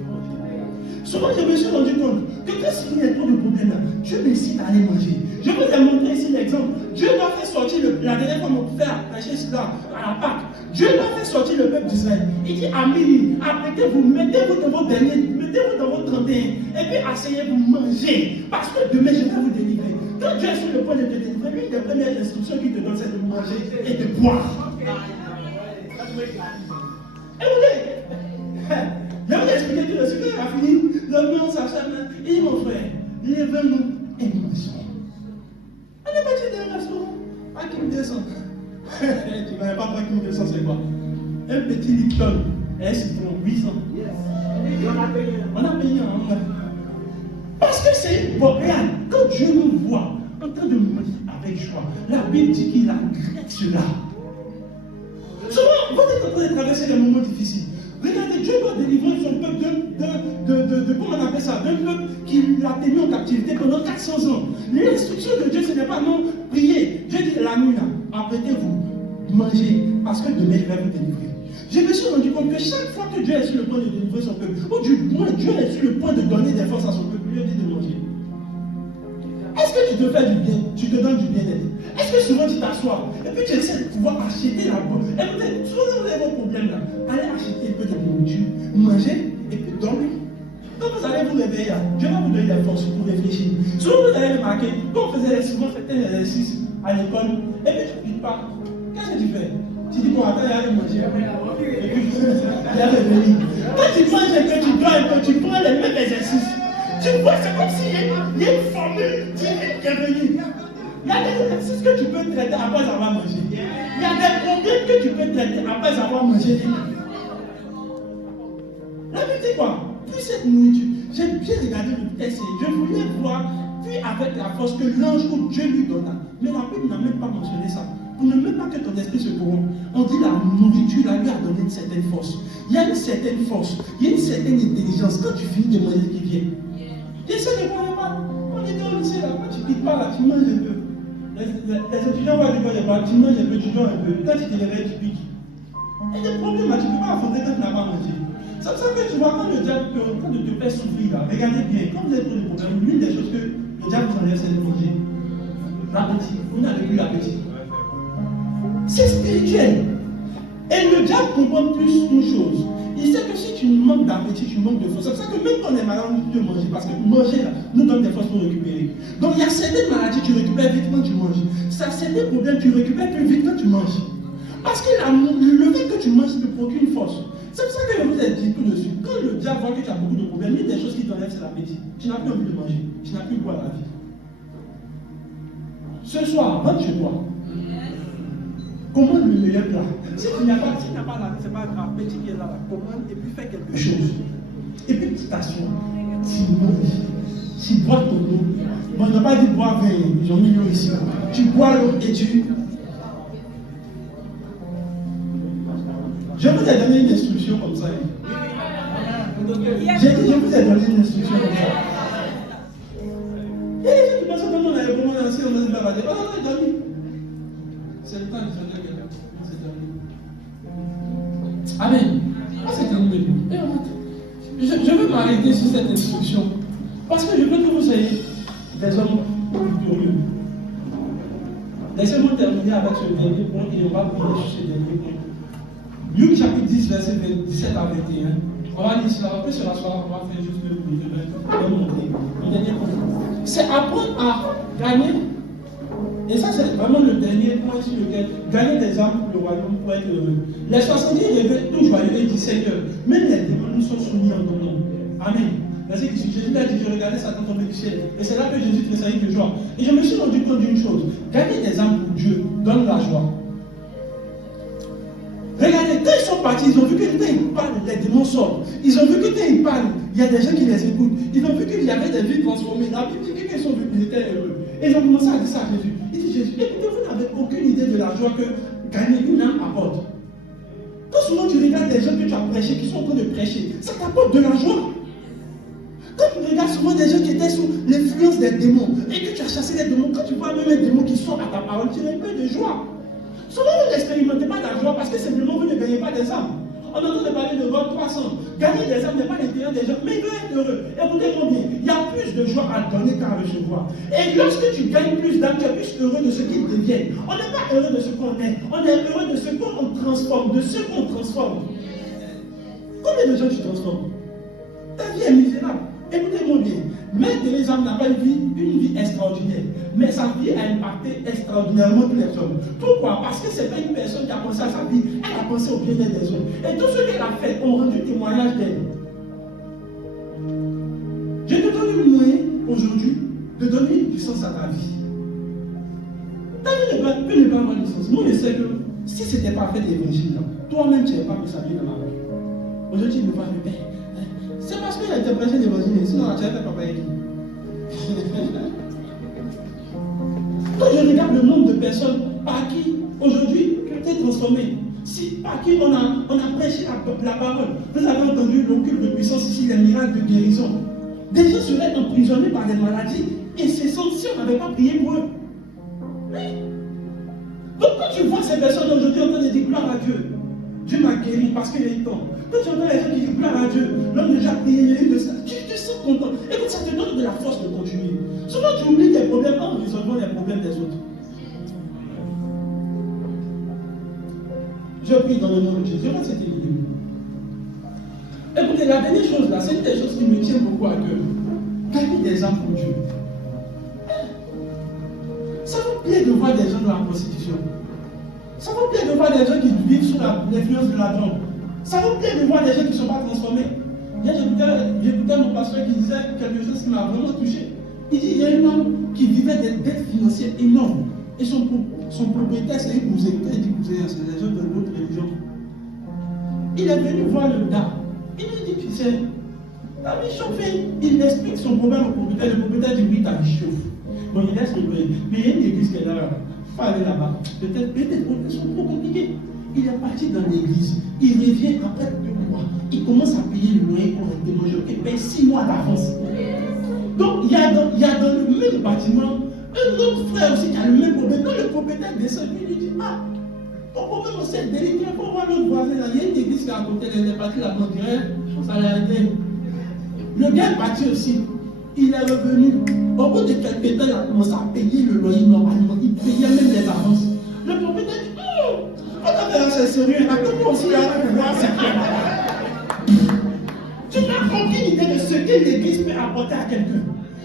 Souvent, je me suis rendu compte que quand il y a trop de problèmes, Dieu décide d'aller manger. Je vous ai montré ici l'exemple. Dieu doit faire sortir la dernière fois mon père prêchait cela à la Pâque. Dieu doit faire sortir le peuple d'Israël. Il dit à minuit, apprêtez-vous, mettez-vous dans votre dernier, mettez-vous dans votre 31, et puis asseyez-vous, manger. Parce que demain, je vais vous délivrer. Quand Dieu est sur le point de te délivrer, l'une des premières instructions qu'il te donne, c'est de manger et de boire. Et vous voyez, je vais vous expliquer tout le sujet, il a fini. L'homme, on s'achète. Il dit, mon frère, lève-nous et mangeons. On n'est pas chez des restaurants. Pas qui me descend. Tu ne connais pas qui me descend, c'est quoi? Un petit Lipton, un citron, 800. On a payé un. Parce que c'est bon, regarde, quand Dieu nous voit en train de manger avec joie, la Bible dit qu'il agrée cela. Souvent, vous êtes en train de traverser des moments difficiles. Regardez, Dieu doit délivrer son peuple comment on appelle ça, d'un peuple qui l'a tenu en captivité pendant 400 ans. L'instruction de Dieu, ce n'est pas non, prier. Dieu dit la nuit, apprêtez-vous, mangez, parce que demain, je vais vous délivrer. Je me suis rendu compte que chaque fois que Dieu est sur le point de délivrer son peuple, ou du moins Dieu est sur le point de donner des forces à son peuple, lui dit de manger. Est-ce que tu te fais du bien, tu te donnes du bien-être? Est-ce que souvent tu t'assois et puis tu essaies de pouvoir acheter la bouffe? Écoutez, souvent vous avez vos problèmes là, allez acheter un peu de nourriture, manger et puis dormir. Quand vous allez vous réveiller, Dieu va vous donner des forces pour réfléchir. Souvent vous allez remarquer, quand on faisait souvent certains exercices à l'école, et puis tu ne piques pas, qu'est-ce que tu fais? Tu dis bon, attends, il y a de manger. Et puis il y a de venir. Quand tu manges et que tu dors et que tu prends les mêmes exercices, tu vois, c'est comme s'il y a une formule divine qui est venue. Il y a des exercices que tu peux traiter après avoir mangé. Il y a des problèmes que tu peux traiter après avoir mangé. La Bible dit quoi? Puis cette nourriture, j'ai bien regardé le texte, je voulais voir, puis avec la force que l'ange ou Dieu lui donna. Mais la Bible n'a même pas mentionné ça. Pour ne même pas que ton esprit se corrompe. On dit la nourriture là, lui a donné une certaine force. Il y a une certaine force, il y a une certaine intelligence quand tu finis de manger qui vient. J'essaie de voir pas. On était au lycée là, quand tu ne piques pas là, tu manges un peu. Les étudiants voient du bon débat, tu manges un peu, tu dors un peu. Quand tu te réveilles, tu piques. Et des problèmes là, tu ne peux pas affronter quand tu n'as pas mangé. C'est pour ça que tu vois, quand le diable est en train de te faire souffrir, là, regardez bien, quand vous êtes dans le problème, l'une des choses que le diable vous enlève, c'est de manger. L'appétit. Vous n'avez plus l'appétit. C'est spirituel. Et le diable comprend plus une chose. Il sait que si tu manques d'appétit, tu manques de force. C'est pour ça que même quand on est malade, on peut manger. Parce que manger, là, nous donne des forces pour récupérer. Donc il y a certaines maladies, tu récupères vite quand tu manges. Il y a certains problèmes, tu récupères plus vite quand tu manges. Parce que le fait que tu manges te procure une force. C'est pour ça que je vous ai dit tout de suite. Quand le diable voit que tu as beaucoup de problèmes, l'une des choses qui t'enlève, c'est l'appétit. Tu n'as plus envie de manger. Tu n'as plus boire la vie. Ce soir, rentre chez toi. Commande le meilleur plat. Si tu n'as pas la vie, ce n'est pas grave. Petit qui est là, commande et puis fais quelque chose. Et puis tu t'assois. Tu manges. Tu bois ton eau. Moi, je n'ai pas dit boire vin. Ils ont mis l'eau ici. Tu bois l'eau et tu. Je vous ai donné une instruction comme ça. J'ai dit, je vous ai donné une instruction comme ça. Il y a des gens qui pensent que quand on a les moments d'anciens, on a se balader. Oh non, non, il a dormi. C'est le temps, il s'en est. Amen. Ah, c'est terminé. Je veux m'arrêter sur cette instruction. Parce que je veux que vous soyez des hommes victorieux. Laissez-moi terminer avec ce dernier point et on va prendre sur ce dernier point. Luc chapitre 10, verset 17 à 21. On va lire cela, on peut se rasseoir, on va faire juste le dernier point. C'est apprendre à gagner. Et ça, c'est vraiment le dernier point sur lequel gagner des âmes pour le royaume pour être heureux. Les 70 réveillent tout joyeux et 17 heures. Même les démons nous sont soumis en ton nom. Amen. Verset 18. Jésus a dit, je regardais Satan tomber du ciel. Et c'est là que Jésus tressaillit de joie. Et je me suis rendu compte d'une chose. Gagner des âmes pour Dieu donne la joie. Regardez, quand ils sont partis, ils ont vu que quand ils parlent, les démons sortent. Ils ont vu que quand ils parlent, il y a des gens qui les écoutent. Ils ont vu qu'il y avait des vies transformées. La Bible dit que quand ils sont venus, ils étaient heureux. Et ils ont commencé à dire ça à Jésus. Il dit, Jésus, écoutez, vous n'avez aucune idée de la joie que gagner une âme apporte. Quand souvent tu regardes les gens que tu as prêchés, qui sont en train de prêcher, ça t'apporte de la joie. Quand tu regardes souvent des gens qui étaient sous l'influence des démons, et que tu as chassé les démons, quand tu vois même un démon qui sort à ta parole, tu as un peu de joie. Souvent vous n'expérimentez pas la joie parce que simplement vous ne gagnez pas des âmes. On entend parler de votre 300. Gagner des âmes n'est pas l'intérieur des gens, mais il veut être heureux. Écoutez-moi bien, il y a plus de joie à donner qu'à recevoir. Et lorsque tu gagnes plus d'âmes, tu es plus heureux de ce qu'ils deviennent. On n'est pas heureux de ce qu'on est, on est heureux de ce qu'on transforme, de ce qu'on transforme. Combien de gens tu transformes? Ta vie est misérable. Écoutez-moi bien, Mère Teresa n'a pas une vie extraordinaire, mais sa vie a impacté extraordinairement toutes les hommes. Pourquoi? Parce que ce n'est pas une personne qui a pensé à sa vie, elle a pensé au bien-être des autres. Et tout ce qu'elle a fait ont rendu témoignage d'elle. Je te donne une moyen aujourd'hui de donner du sens à ta vie. Ta vie peut ne pas avoir de sens. Moi, je sais que si ce n'était pas fait l'évangile, toi-même, tu n'es pas pu s'habiller dans la vie. Aujourd'hui, il me parle de paix. C'est parce qu'il a été prêché l'évangile, sinon tu as fait papa et qui. Quand je regarde le nombre de personnes par qui aujourd'hui tu es transformé, si par qui on a prêché la parole, vous avez entendu l'occulte de puissance ici, les miracles de guérison. Des gens seraient emprisonnés par des maladies et c'est comme si on n'avait pas prié pour eux. Oui. Donc quand tu vois ces personnes aujourd'hui en train de dire gloire à Dieu, Dieu m'a guéri parce qu'il est temps. Quand tu entends les gens qui disent gloire à Dieu, l'homme déjà prié, il y a eu de ça, tu te sens content. Écoute, ça te donne de la force de continuer. Souvent tu oublies tes problèmes en résolvant les problèmes des autres. Je prie dans le nom de Jésus. Je vois cette vidéo. Écoutez, la dernière chose là, c'est une des choses qui me tient beaucoup à cœur. Gagner des âmes pour Dieu. Ça vous plaît de voir des gens dans la prostitution. Ça vous plaît de voir des gens qui vivent sous l'influence de la drogue. Ça vous plaît de voir des gens qui ne sont pas transformés. Hier, j'écoutais mon pasteur qui disait quelque chose qui m'a vraiment touché. Il dit, il y a un homme qui vivait des dettes financières énormes. Et son propriétaire, c'est un cousin. Il dit cousin, c'est les gens de l'autre religion. Il est venu voir le gars. Il lui dit, tu sais, t'as mis chauffé. Il explique son problème au propriétaire. Le propriétaire dit, oui, t'as mis chauffe. Bon, il laisse le bruit. Mais il y a une église qui est là. Il faut aller là-bas. Peut-être, les choses sont trop compliquées. Il est parti dans l'église. Il revient après 2 mois. Il commence à payer le loyer pour un démogeur. Il paye 6 mois d'avance. Donc, il y a dans le même bâtiment un autre frère aussi qui a le même problème. Quand le propriétaire descend, il lui dit, ah, ton problème aussi est délicat. Pour voir l'autre voisin là, il y a une église qui est à côté, elle est partie là-bas, on dirait Ça l'a aidé. Le gars est parti aussi. Il est revenu. Au bout de quelques temps, il a commencé à payer le loyer normalement. Il payait même les avances. Le propriétaire dit, c'est sérieux. Attends-moi aussi, il y a un pouvoir. Tu n'as aucune idée de ce que l'église peut apporter à quelqu'un.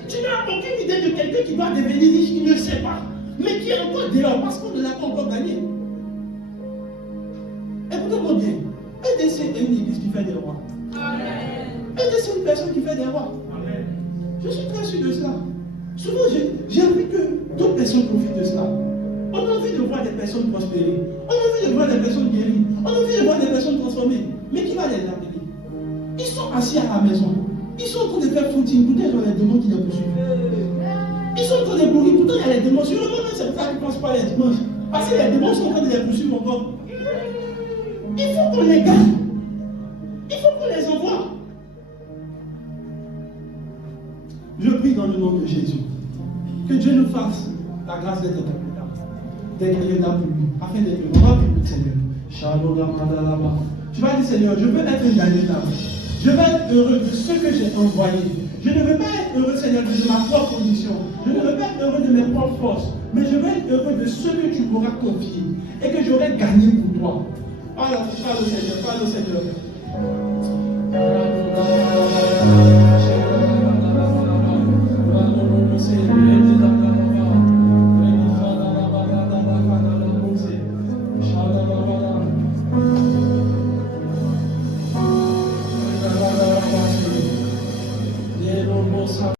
Tu n'as aucune idée de quelqu'un qui doit devenir riche, qui ne sait pas, mais qui est encore dehors parce qu'on ne l'a pas encore gagné. Écoutez-moi bien. EDC est une église qui fait des rois. EDC est une personne qui fait des rois. Je suis très sûr de cela. Souvent, j'ai envie que d'autres personnes profitent de cela. On a envie de voir des personnes prospérer. On a envie de voir des personnes guéries. On a envie de voir des personnes transformées. Mais qui va les appeler? Ils sont assis à la maison. Ils sont en train de faire footing. Pourtant, ils ont les démons qui les poursuivent. Ils sont en train de mourir. Pourtant, il y a les démons. Sur le moment, c'est pour ça qu'ils ne pensent pas les dimanches. Parce que les démons sont en train de les poursuivre encore. Il faut qu'on les gagne. Il faut qu'on les envoie. Je prie dans le nom de Jésus. Que Dieu nous fasse la grâce d'être là pour lui, afin d'être le roi du Seigneur. Tu vas dire, Seigneur, je veux être gagné là. Je veux être heureux de ce que j'ai envoyé. Je ne veux pas être heureux, Seigneur, de ma propre condition. Je ne veux pas être heureux de mes propres forces. Mais je veux être heureux de ce que tu m'auras confié et que j'aurai gagné pour toi. Parle au Seigneur, parle au Seigneur.